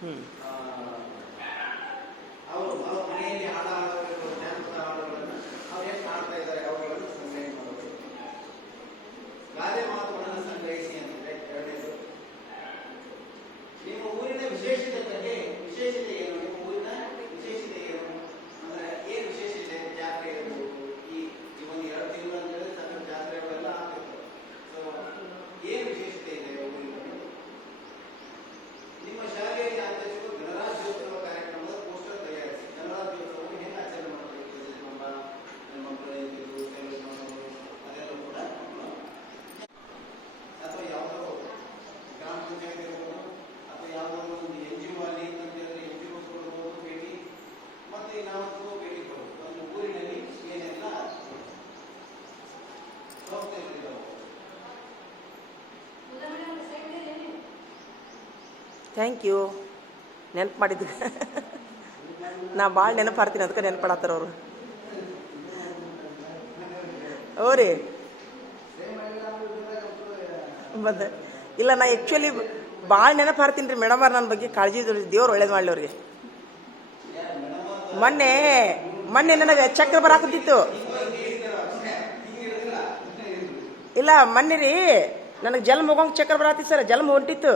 ಹ್ಞೂ ಅವರು ಮನೆಯಲ್ಲಿ ಹಾಡ ಹಾಡಬೇಕು, ಜಾನಪದ ಹಾಡುಗಳನ್ನು ಅವ್ರು ಎಷ್ಟು ಹಾಡ್ತಾ ಇದ್ದಾರೆ ಅವುಗಳನ್ನು ಸಂಗ್ರಹ ಮಾಡಬೇಕು. ಗಾದೆ ಮಾತುಗಳನ್ನು ಸಂಗ್ರಹಿಸಿ ಅಂತಂದ್ರೆ ಎರಡನೇದು. ನಿಮ್ಮ ಊರಿನ ವಿಶೇಷತೆ ಬಗ್ಗೆ, ವಿಶೇಷತೆ ಏನು, ನಿಮ್ಮ ಊರಿನ ವಿಶೇಷತೆ ಏನು ಅಂದ್ರೆ ಏನು ವಿಶೇಷತೆ, ಜಾತ್ರೆ ಇರ್ಬೋದು. ಈ ಒಂದು 2 ತಿಂಗಳು ಅಂತ ಹೇಳಿದ್ರೆ ಸಣ್ಣ ಜಾತ್ರೆಗಳೆಲ್ಲ ಆಗ್ತಿರ್ತವೆ. ಸೊ ಏನು ವಿಶೇಷತೆ ಇದೆ ಊರಿನ? ನಿಮ್ಮ ಶಾಲೆಯಲ್ಲಿ ಆಚರಿಸುವ ಗಣರಾಜ್ಯೋತ್ಸವ ಕಾರ್ಯಕ್ರಮದ ಪೋಸ್ಟರ್ ತಯಾರಿಸಿ. ಗಣರಾಜ್ಯೋತ್ಸವವನ್ನು ಹೇಗೆ ಆಚರಣೆ ಮಾಡಬೇಕು, ನಮ್ಮ ಮಕ್ಕಳು ಅದೆಲ್ಲ ಕೂಡ ಅಥವಾ ಯಾವುದೋ ಗ್ರಾಮ ಪಂಚಾಯತ್ ಇರ್ಬೋದು ಅಥವಾ ಯಾವುದಾದ್ರು ಒಂದು NGO ಅಲ್ಲಿ ಅಂತ ಹೇಳಿದ್ರೆ NGOs ಕೊಡ್ಬೋದು ಭೇಟಿ, ಮತ್ತೆ ನಾವು ಭೇಟಿ ಕೊಡ್ಬೋದು. ಒಂದು ಊರಿನಲ್ಲಿ ಏನೆಲ್ಲ ಸಂಸ್ಥೆಗಳಿದ್ದಾವೆ. ಥ್ಯಾಂಕ್ ಯು, ನೆನಪು ಮಾಡಿದ್ರಿ. ನಾ ಭಾಳ ನೆನಪು ಹಾರ್ತೀನಿ, ಅದಕ್ಕೆ ನೆನಪು ಮಾಡತ್ತಾರ ಅವರು. ರೀ ಬಂದ ಇಲ್ಲ, ನಾ ಆ್ಯಕ್ಚುಲಿ ಭಾಳ ನೆನಪು ಹಾರ್ತೀನಿ ರೀ ಮೇಡಮ್ ಅವ್ರು. ನನ್ನ ಬಗ್ಗೆ ಕಾಳಜಿ ಇದ್ರಿ, ದೇವ್ರು ಒಳ್ಳೇದು ಮಾಡಲಿ ಅವ್ರಿಗೆ. ಮೊನ್ನೆ ನನಗೆ ಚಕ್ರ ಬರಾಕತ್ತಿತ್ತು. ಇಲ್ಲ ಮೊನ್ನೆ ರೀ ನನಗೆ ಜನ್ಮ ಹೋಗೋಂಗೆ ಚಕ್ರ ಬರಾತಿತ್ತು ಸರ್. ಜನ್ಮ ಹೊಂಟಿತ್ತು.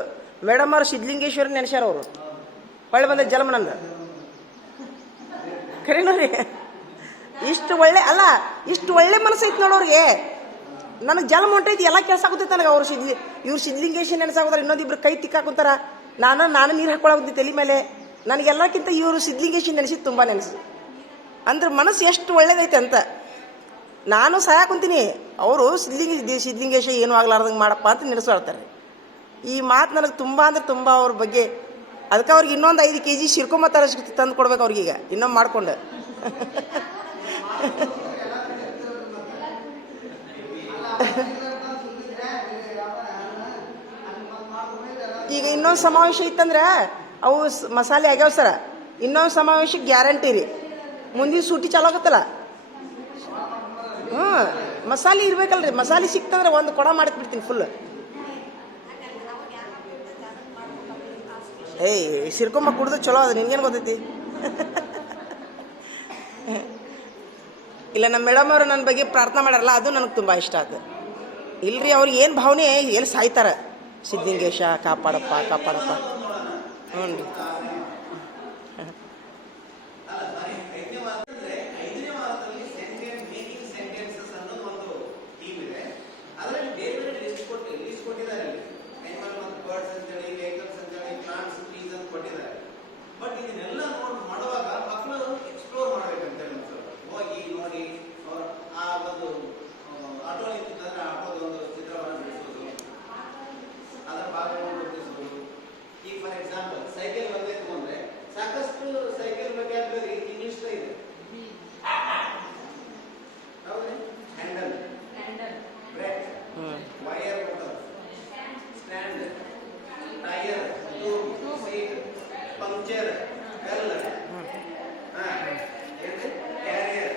ಮೇಡಮ್ ಅವರು ಸಿದ್ಧಲಿಂಗೇಶ್ವರ ನೆನೆಸ್ಯಾರ ಅವರು. ಹೊಳ್ಳಿ ಬಂದ ಜನ್ಮ ನಂದು. ಖರೇನೋ ರೀ, ಇಷ್ಟು ಒಳ್ಳೆ ಮನಸ್ಸು ಐತಿ ನೋಡೋರಿಗೆ. ನನಗೆ ಜನ್ಮ ಹೊಂಟೈತಿ, ಎಲ್ಲ ಕೆಲಸ ಆಗುತ್ತೈತೆ ನನಗೆ. ಇವ್ರು ಸಿದ್ಧಲಿಂಗೇಶ್ವರ ನೆನೆಸಾಗೋದ್ರ, ಇನ್ನೊಂದಿಬ್ರು ಕೈ ತಿಕ್ಕಾಕುಂತಾರ. ನಾನು ನೀರು ಹಾಕೊಳಾಗುತ್ತಿ ತಲೆ ಮೇಲೆ. ನನಗೆಲ್ಲಕ್ಕಿಂತ ಇವರು ಸಿದ್ಧಲಿಂಗೇಶ್ವರ ನೆನೆಸಿದ್ದು ತುಂಬ ನೆನೆಸಿ. ಅಂದ್ರೆ ಮನಸ್ಸು ಎಷ್ಟು ಒಳ್ಳೇದೈತೆ ಅಂತ. ನಾನು ಸಾಯಕುಂತೀನಿ, ಅವರು ಸಿದ್ಧಲಿಂಗೇಶ ಏನೂ ಆಗ್ಲಾರ್ದಂಗೆ ಮಾಡಪ್ಪ ಅಂತ ನೆನೆಸ್ಕೊಳ್ತಾರೆ. ಈ ಮಾತು ನನಗೆ ತುಂಬ ಅಂದ್ರೆ ತುಂಬ ಅವ್ರ ಬಗ್ಗೆ. ಅದಕ್ಕೆ ಅವ್ರಿಗೆ ಇನ್ನೊಂದು 5 kg ಶಿರ್ಕೊಂಬತ್ತಾರ ತಂದು ಕೊಡ್ಬೇಕು ಅವ್ರಿಗೀಗ, ಇನ್ನೊಂದು ಮಾಡ್ಕೊಂಡು. ಈಗ ಇನ್ನೊಂದು ಸಮಾವೇಶ ಇತ್ತಂದ್ರೆ ಅವು ಮಸಾಲೆ ಆಗ್ಯಾವ ಸರ. ಇನ್ನೊಂದು ಸಮಾವೇಶಕ್ಕೆ ಗ್ಯಾರಂಟಿ ರೀ, ಮುಂದಿನ ಸೂಟಿ ಚಾಲು ಆಗುತ್ತಲ್ಲ. ಮಸಾಲೆ ಇರ್ಬೇಕಲ್ರಿ. ಮಸಾಲೆ ಸಿಕ್ತಂದ್ರೆ ಒಂದು ಕೊಡ ಮಾಡಿಟ್ಬಿಡ್ತೀನಿ ಫುಲ್. ಸಿರ್ಕೊಂಬ ಕುಡ್ದು ಚಲೋ ಅದು, ನಿನ್ಗೇನು ಗೊತ್ತೈತಿ? ಇಲ್ಲ, ನಮ್ಮ ಮೇಡಮ್ ಅವರು ನನ್ನ ಬಗ್ಗೆ ಪ್ರಾರ್ಥನಾ ಮಾಡ್ಯಾರಲ್ಲ, ಅದು ನನಗೆ ತುಂಬ ಇಷ್ಟ ಆಯ್ತು. ಇಲ್ರಿ, ಅವ್ರಿಗೆ ಏನು ಭಾವನೆ, ಎಲ್ಲಿ ಸಾಯ್ತಾರೆ. ಸಿದ್ಧಲಿಂಗೇಶ ಕಾಪಾಡಪ್ಪ ಕಾಪಾಡಪ್ಪ. ಹ್ಞೂ ರೀ. ಬಟ್ ಇದನ್ನೆಲ್ಲ ಮಾಡುವಾಗ ಮಕ್ಕಳು ಎಕ್ಸ್ಪ್ಲೋರ್ ಮಾಡ್ಬೇಕಂತೇಳಿ ಹೋಗಿ ನೋಡಿ ಆ ಒಂದು ಆಟೋ ನಿಂತಿದ್ರೆ ಆಟೋದ ಒಂದು ಚಿತ್ರವನ್ನು ಬಿಡಿಸೋದು, ಅದರ ಭಾಗವನ್ನು ಗುರುತಿಸೋದು. ಈಗ ಫಾರ್ ಎಕ್ಸಾಂಪಲ್ ಸೈಕಲ್ ಬಗ್ಗೆ ತಗೊಂಡ್ರೆ ಸಾಕಷ್ಟು ಸೈಕಲ್ ಬಗ್ಗೆ ಆಗ್ತದೆ, ಇಂಗ್ಲಿಷ್ ಇದೆ. ಹೌದ್ರಿ? Handle, brake, wire, motor, stand, tyre, seat, puncture, bell, carrier,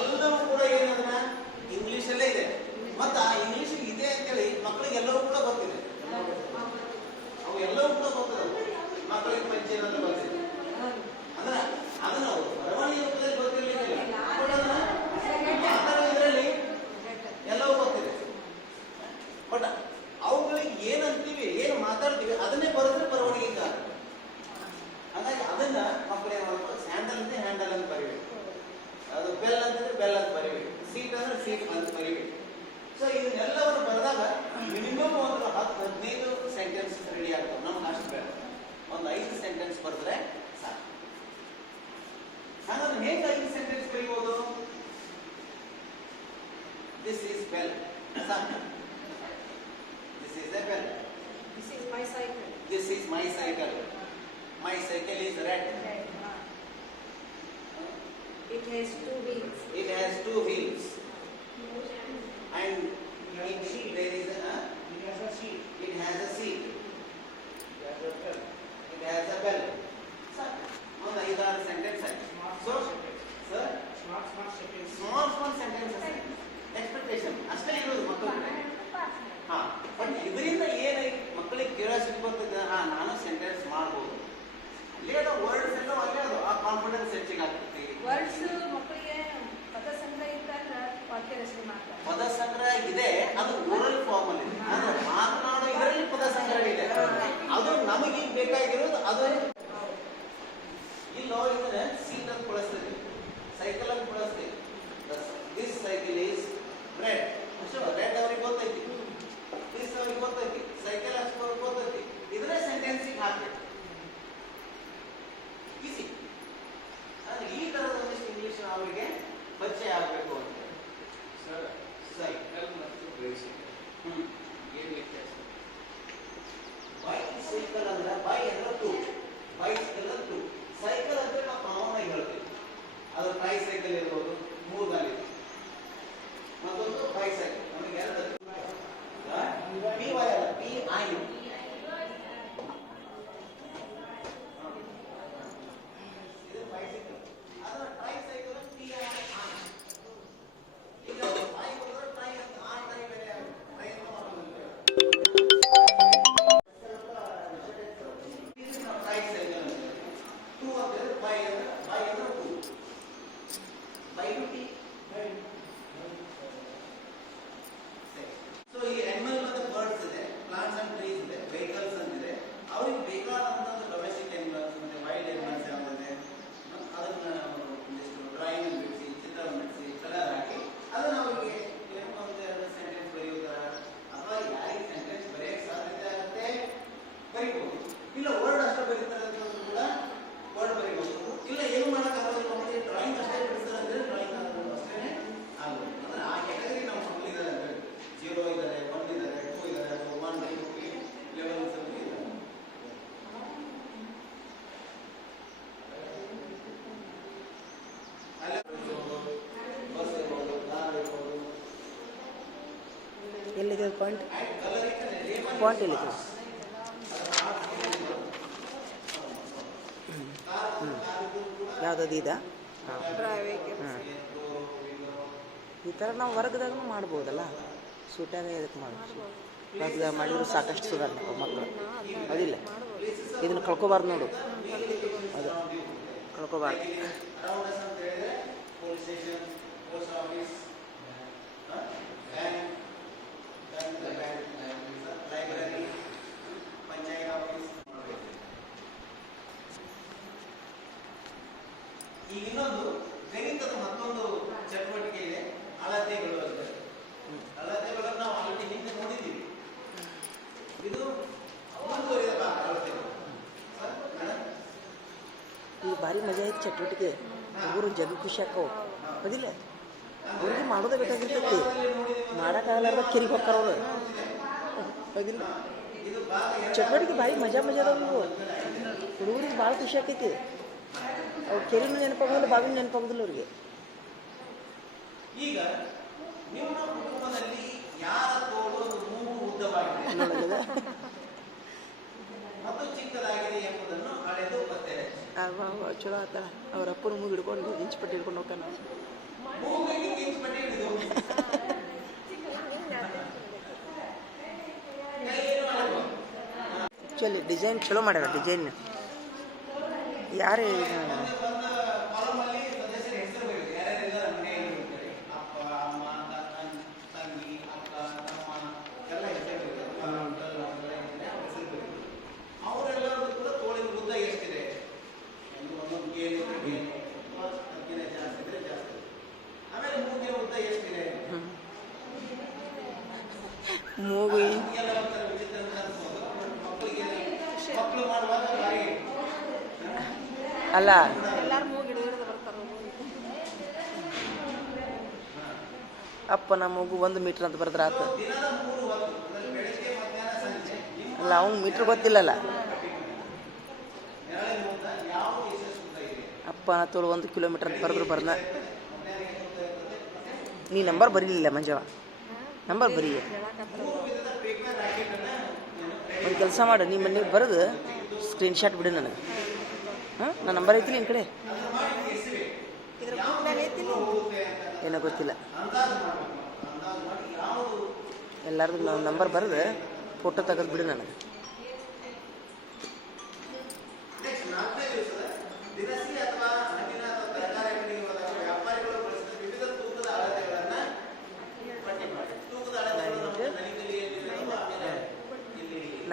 ಎಲ್ಲವೂ ಕೂಡ ಏನದನ್ನ ಇಂಗ್ಲಿಷಲ್ಲೇ ಇದೆ. ಮತ್ತು ಆ ಇಂಗ್ಲಿಷ್ ಇದೆ ಅಂತೇಳಿ ಮಕ್ಕಳಿಗೆಲ್ಲವೂ ಕೂಡ ಗೊತ್ತಿದೆ. ಅವು ಎಲ್ಲವೂ ಕೂಡ ಗೊತ್ತಿದೆ. ಮಕ್ಕಳಿಗೆ ಪಂಚೇನ ಅಂತ ಗೊತ್ತಿದೆ. ಅಂದ್ರೆ ಅದನ್ನ ಅವರು ಬರವಣಿಗೆ ರೂಪದಲ್ಲಿ ಗೊತ್ತಿರಲಿಕ್ಕಿಲ್ಲ, ಬಟ್ ಅದನ್ನ ಮಾತಾಡೋ ಇದರಲ್ಲಿ ಎಲ್ಲವೂ ಗೊತ್ತಿದೆ. ಬಟ್ ಅವುಗಳಿಗೆ ಏನಂತೀವಿ, ಏನು ಮಾತಾಡ್ತೀವಿ ಅದನ್ನೇ ಬರೆದ್ರೆ ಬರವಣಿಗೆ. ಹಾಗಾಗಿ ಅದನ್ನ ಮಕ್ಕಳು ಏನು ಮಾಡಬೇಕು, ಹ್ಯಾಂಡಲ್ ಅಂದ್ರೆ ಹ್ಯಾಂಡಲ್ ಅಂತ ಬರೀಬೇಕು, ಅದು ಬೆಲ್ ಅಂತಂದ್ರೆ ಬೆಲ್ ಅಂತ ಬರೀಬೇಕು, ಸೀಟ್ ಅಂದ್ರೆ ಸೀಟ್ ಅಂತ ಬರೀಬೇಕು. ಸೊ ಇದನ್ನೆಲ್ಲವನ್ನು ಬರೆದಾಗ ಮಿನಿಮಮ್ ಒಂದು 10-15 ಸೆಂಟೆನ್ಸ್ ರೆಡಿ ಆಗ್ತವೆ. ನಮ್ಗೆ ಅಷ್ಟು ಬೇಡ, ಒಂದು 5 ಸೆಂಟೆನ್ಸ್ ಬರೆದ್ರೆ ಸಾಕು. ಹಾಗಾದ್ರೆ ಹೇಗೆ 5 ಸೆಂಟೆನ್ಸ್ ಬರೀಬಹುದು? ದಿಸ್ ಈಸ್ ಬೆಲ್, ಸಾಕು. This is A bell. This is my cycle. This is my cycle. My cycle is red. It has 2 wheels. It has 2 wheels. And there is a it has a seat. It has a seat. It has a bell. Confidence ಹೆಚ್ಚಿಗೆ ಆಗ್ತೈತಿ. Words ಮಕ್ಕಳಿಗೆ ಪದ ಸಂಗ್ರಹ ಇದ್ದಾಗ ವಾಕ್ಯ ರಚನೆ ಮಾಡ್ತಾರೆ. ಪದ ಸಂಗ್ರಹ ಇದೆ, ಅದು ಓರಲ್ ಫಾರ್ಮ್ ಅಲ್ಲಿ ಇದೆ. ಅಂದ್ರೆ ಮಾತನಾಡೋ ಇದರಲ್ಲಿ ಪದ ಸಂಗ್ರಹ ಇದೆ. ಅದು ನಮಗೆ ಬೇಕಾಗಿರೋದು ಅದು ಇಲ್ಲೋ ಇದನ್ನ ಸೀಟ್ ಅಂತ ಬಳಸ್ತೀವಿ, ಸೈಕಲ್ ಅಂತ ಬಳಸ್ತೀವಿ. This cycle is red. Red ಅವ್ರಿಗೆ ಗೊತ್ತೈತಿ, ದಿಸ್ ಅವ್ರಿಗೆ ಗೊತ್ತೈತಿ, ಸೈಕಲ್ ಅವ್ರಿಗೆ ಗೊತ್ತೈತಿ. ಇದನ್ನೇ ಸೆಂಟೆನ್ಸಿಗೆ ಹಾಕ್ಬೇಕು. ಈಸಿ. ಅಂದ್ರೆ ಈ ತರದ ಒಂದಿಷ್ಟು ಇಂಗ್ಲಿಷ್ ಅವರಿಗೆ ಪರಿಚಯ ಆಗಬೇಕು ಅಂತ. ಸೈಕಲ್ ಮತ್ತು ಬೈಸಿಕಲ್ ಏನು ವ್ಯತ್ಯಾಸ? ಬೈಸಿಕಲ್ ಅಂದ್ರೆ ಬೈ ಅಂದ್ರೆ ಟೂ, ಬೈಸಿಕಲ್ ಅಂದ್ರೆ ಟೂ. ಸೈಕಲ್ ಅಂದ್ರೆ ನಾವು ಕಾಮನ್ ಆಗಿ ಹೇಳ್ತೀವಿ. ಅದು ಟ್ರೈ ಸೈಕಲ್ ಇರ್ಬೋದು, ಮೂರ್ನಲ್ಲಿ ಮತ್ತೊಂದು ಬೈಸೈಕಲ್. ನಮಗೆ ಎರಡು ಪಿ ವೈ ಅಲ್ಲ, ಪಿ ಐ. ಇದು ಬೈಸೈಕಲ್, ಅದರ ಟ್ರೈ ಸೈಕಲ್ ಪಿ ಐ. ಈಗ ಟ್ರೈ ಅಂದ್ರೆ ಟ್ರೈ ಅಂತ ಆ ಟ್ರೈ ಬೇರೆ ಟ್ರೈ ಅಂತ ಮಾಡೋದಿಲ್ಲ. ಟ್ರೈ ಸೈಕಲ್ ಟೂ ಅಂದ್ರೆ ಬೈ ಅಂದ್ರೆ two. By two T. So ಈ ಅನಿಮಲ್ ಮತ್ತೆ ಬರ್ಡ್ಸ್ ಇದೆ, ಪ್ಲಾಂಟ್ಸ್ ಅಂಡ್ ಟ್ರೀಸ್ ಇದೆ, ವೆಹಿಕಲ್ಸ್ ಅಂತಿದೆ. ಅವ್ರಿಗೆ ಬೇಕಾದಂತ ಡೊಮೆಸ್ಟಿಕ್ ಅನಿಮಲ್ಸ್ ಮತ್ತೆ ವೈಲ್ಡ್ ಅನಿಮಲ್ಸ್ ಯಾವ್ದಿದೆ ಅದನ್ನ ಒಂದಿಷ್ಟು ಡ್ರಾಯಿಂಗ್ ಅನ್ನು ಬಿಡಿಸಿ, ಚಿತ್ರವನ್ನು ಬಿಡಿಸಿ, ಕಲರ್ ಹಾಕಿ ಅದನ್ನ ಅವರಿಗೆ ಏನೋ ಒಂದೆರಡು ಸೆಂಟೆನ್ಸ್ ಬರೆಯುವುದರ ಅಥವಾ ಯಾರಿಗೆ ಸೆಂಟೆನ್ಸ್ ಬರೆಯಕ್ಕೆ ಸಾಧ್ಯತೆ ಆಗುತ್ತೆ ಬರೀಬಹುದು. ಇಲ್ಲ ವರ್ಡ್ ಅಷ್ಟೇ ಬರೀತಾರೆ ಅಂತ ಕೂಡ ವರ್ಡ್ ಬರೀಬಹುದು. ಇಲ್ಲ ಏನು ಮಾಡೋಕ್ಕಾಗೋದಿಲ್ಲ ನಮಗೆ ಡ್ರಾಯಿಂಗ್ ಅಷ್ಟೇ ಬಿಡಿಸ್ತಾರೆ ಅಂದ್ರೆ ಡ್ರಾಯಿಂಗ್ ಅಷ್ಟೇ ಆಗೋದು. ಅಂದ್ರೆ ಆ ಕೆಟಗರಿ ನಮ್ಮ ಮಕ್ಕಳಿದ್ದಾರೆ ಅಂದ್ರೆ 0 ಇದ್ದಾರೆ, 1 ಇದ್ದಾರೆ, 2 ಇದ್ದಾರೆ, 1 2 ಲೆವೆಲ್ಸ್ ಅಲ್ಲಿ ಇದ್ದಾರೆ. ಬಸ್ ಇರ್ಬೋದು, ಕಾರ್ ಇರ್ಬೋದು. ಎಲ್ಲಿದೆ ಪಾಯಿಂಟ್? ಪಾಯಿಂಟ್ ಎಲ್ಲಿದೆ? ಯಾವುದದು ಇದಾ? ಈ ಥರ ನಾವು ವರ್ಗದಾಗೂ ಮಾಡ್ಬೋದಲ್ಲ. ಸೂಟ್ಯಾಗ ಇದಕ್ಕೆ ಮಾಡ್ಬೋದು. ವರ್ಗದಾಗ ಮಾಡಿದ್ರು ಸಾಕಷ್ಟು ಸುಧಾರಣೆ ಮಕ್ಕಳು. ಅದಿಲ್ಲ, ಇದನ್ನು ಕಳ್ಕೊಬಾರ್ದು ನೋಡು. ಅದು ಕಳ್ಕೊಬಾರ್ದು. Police station, post office, library, panchayat office. ಈಗ ಇನ್ನೊಂದು ಗಣಿತದ ಮತ್ತೊಂದು ಚಟುವಟಿಕೆ ಇದೆ, ಅಳತೆಗಳು ಅಂತ. ಅಳತೆಗಳನ್ನು ನಾವು ಆಲ್ರೆಡಿ ಹಿಂದೆ ನೋಡಿದ್ದೀವಿ. ಇದು ಮುಂದುವರಿದ ಭಾಗ ಅಳತೆಗಳು. ಈ ಭಾರಿ ಮಜಾ ಐತೆ ಚಟುವಟಿಕೆ. ಹುಡುಗರು ಜಗ ಖುಷಿ ಹಾಕವು. ಅದಿಲ್ಲ, ಅವ್ರಿಗೆ ಮಾಡೋದೇ ಬೇಕಾಗಿರ್ತೈತಿ. ಮಾಡೋಕ್ಕಾಗಲಾರ್ದ ಕಿರಿಗೆ ಹೋಗ್ತಾರ ಅವರು. ಅದಿಲ್ಲ, ಚಟುವಟಿಕೆ ಭಾರಿ ಮಜಾ ಅದಾವು. ಹುಡುಗರಿಗೆ ಭಾಳ ಖುಷಿ ಆಕೈತಿ. ಅವ್ರು ಕೆರಿನೂ ನೆನಪಾಗೋದಿಲ್ಲ, ಬಾವಿನೂ ನೆನಪಾಗೋದಿಲ್ಲ ಅವ್ರಿಗೆ. ಈಗ ನಿಮ್ಮ ಕುಟುಂಬದಲ್ಲಿ ಯಾರ ತೋಳು ಮೂಗು ಉದ್ದವಾಗಿದೆ ಮತ್ತು ಚಿಕ್ಕದಾಗಿದೆ ಎಂಬುದನ್ನು ಅಳೆದು ಪತ್ತೆ ಹಚ್ಚಿ. ಚಲೋ ಆತ. ಅವ್ರ ಅಪ್ಪನ ಮೂಗು ಹಿಡ್ಕೊಂಡು ಇಂಚುಪಟ್ಟಿ ಹಿಡ್ಕೊಂಡು ಹೋಗ್ತಾನೆ. ಮೂಗಿಗೆ ಇಂಚುಪಟ್ಟಿ ಹಿಡಿದು ಆ್ಯಕ್ಚುಲಿ ಡಿಸೈನ್ ಚಲೋ ಮಾಡ್ಯಾರ. ಡಿಸೈನ್ ಯಾರು ಕಾಲಮಲ್ಲಿ ಸದಸ್ಯರ ಹೆಸರು ಬರೀತಾರೆ. ಯಾರ್ಯಾರೆಲ್ಲ ಮನೆಯಲ್ಲಿ ಇರ್ತಾರೆ, ಅಪ್ಪ, ಅಮ್ಮ, ತಂಗಿ, ಅಕ್ಕ, ತಮ್ಮ ಎಲ್ಲ ಹೆಸರು ಬರೀತಾರೆ. ಅವರೆಲ್ಲರೂ ಕೂಡ ತೋಳಿನ ಉದ್ದ ಎಷ್ಟಿದೆ, ಒಂದೊಂದು ಕೇಳಿ ತಪ್ಪಿನ ಜಾಸ್ತಿ ಇದ್ರೆ ಜಾಸ್ತಿ. ಆಮೇಲೆ ಮೂಗಿನ ಉದ್ದ ಎಷ್ಟಿದೆ, ಮೂಗು ಎಲ್ಲ ಒಂಥರ ವಿಚಿತ್ರ ಅಂತ ಅನ್ಸ್ಬೋದು. ಮಕ್ಕಳು ಮಾಡುವಾಗ ಭಾರಿ ಅಲ್ಲ. ಎಲ್ಲಾರು ಮೂಗು ಹಿಡಿದು ಬರ್ತಾರ. ಅಪ್ಪನ ಮೂಗು 1 ಮೀಟ್ರ್ ಅಂತ ಬರೆದ್ರೆ ಆತು. ದಿನದ 3 ಹೊತ್ತು, ಬೆಳಗ್ಗೆ ಮಧ್ಯಾಹ್ನ ಸಂಜೆ ಅಲ್ಲ, ಅವ್ನು ಮೀಟ್ರ್ ಗೊತ್ತಿಲ್ಲಲ್ಲ. ಯಾವ ಉದ್ದ ಇದೆ? ಅಪ್ಪನ ತೋಳು 1 ಕಿಲೋಮೀಟರ್ ಅಂತ ಬರೆದ್ರು ಬರ್ದ. ನೀ ನಂಬರ್ ಬರೀಲಿಲ್ಲ ಮಂಜವ, ನಂಬರ್ ಬರೀ. ಒಂದು ಕೆಲಸ ಮಾಡು, ನಿಮ್ಮ ಮನೆಗೆ ಬರೆದು ಸ್ಕ್ರೀನ್ಶಾಟ್ ಬಿಡು ನನಗೆ. ಹಾಂ, ನನ್ನ ನಂಬರ್ ಐತಿ ನಿನ್ನ ಕಡೆ? ಇದ್ರ ಗುಂಪನಾಗ ಐತಿಲ್ಲ, ಏನೋ ಗೊತ್ತಿಲ್ಲ. ಎಲ್ಲರದು ನಂಬರ್ ಬರೆದು ಫೋಟೋ ತೆಗೆದು ಬಿಡು ನನಗೆ. ದಿನಸಿ ಅಥವಾ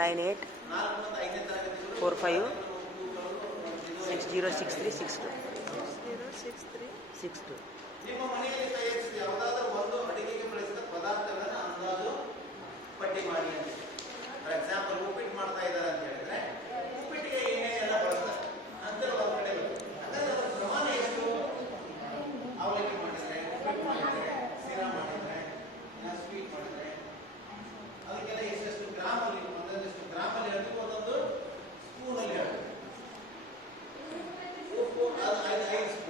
9845606362 063 62. ನಿಮ್ಮ ಮನೆಯಲ್ಲಿ ತಯಾರಿಸಿದ ಯಾವುದಾದ್ರೂ ಒಂದು ಅಡಿಗೆಗೆ ಬಳಸಿದ ಪದಾರ್ಥಗಳನ್ನು ಅಂದಾಜು ಪಟ್ಟಿ ಮಾಡಿ ಅಂತ. ಫಾರ್ ಎಕ್ಸಾಂಪಲ್ ಉಪ್ಪಿಟ್ಟು ಮಾಡ್ತಾ ಇದ್ದಾರೆ ಅಂತ ಹೇಳಿದ್ರೆ ಉಪ್ಪಿಟ್ಟಿಗೆ ಏನೇನೆಲ್ಲ ಬಳಸ್ತಾರೆ ಅಂತ ಒಂದು ಕಡೆ ಬರುತ್ತೆ. ಹಾಗಾದ್ರೆ ಅದರ ಪ್ರಮಾಣ ಎಷ್ಟು? ಅವಲಕ್ಕಿ ಮಾಡಿದ್ರೆ, ಉಪ್ಪಿಟ್ಟು ಮಾಡಿದ್ರೆ, ಸೀರಾ ಮಾಡಿದ್ರೆ, ಸ್ವೀಟ್ ಮಾಡಿದ್ರೆ ಅದಕ್ಕೆಲ್ಲ ಎಷ್ಟೆಷ್ಟು ಗ್ರಾಮಲ್ಲಿ ಒಂದೊಂದಿಷ್ಟು ಗ್ರಾಮಲ್ಲಿ ಹೇಳ್ತೀವಿ, ಒಂದೊಂದು ಸ್ಪೂನಲ್ಲಿ ಹೇಳ್ತೀವಿ. ಉಪ್ಪು ಅದು 5 ಸ್ಪೂನ್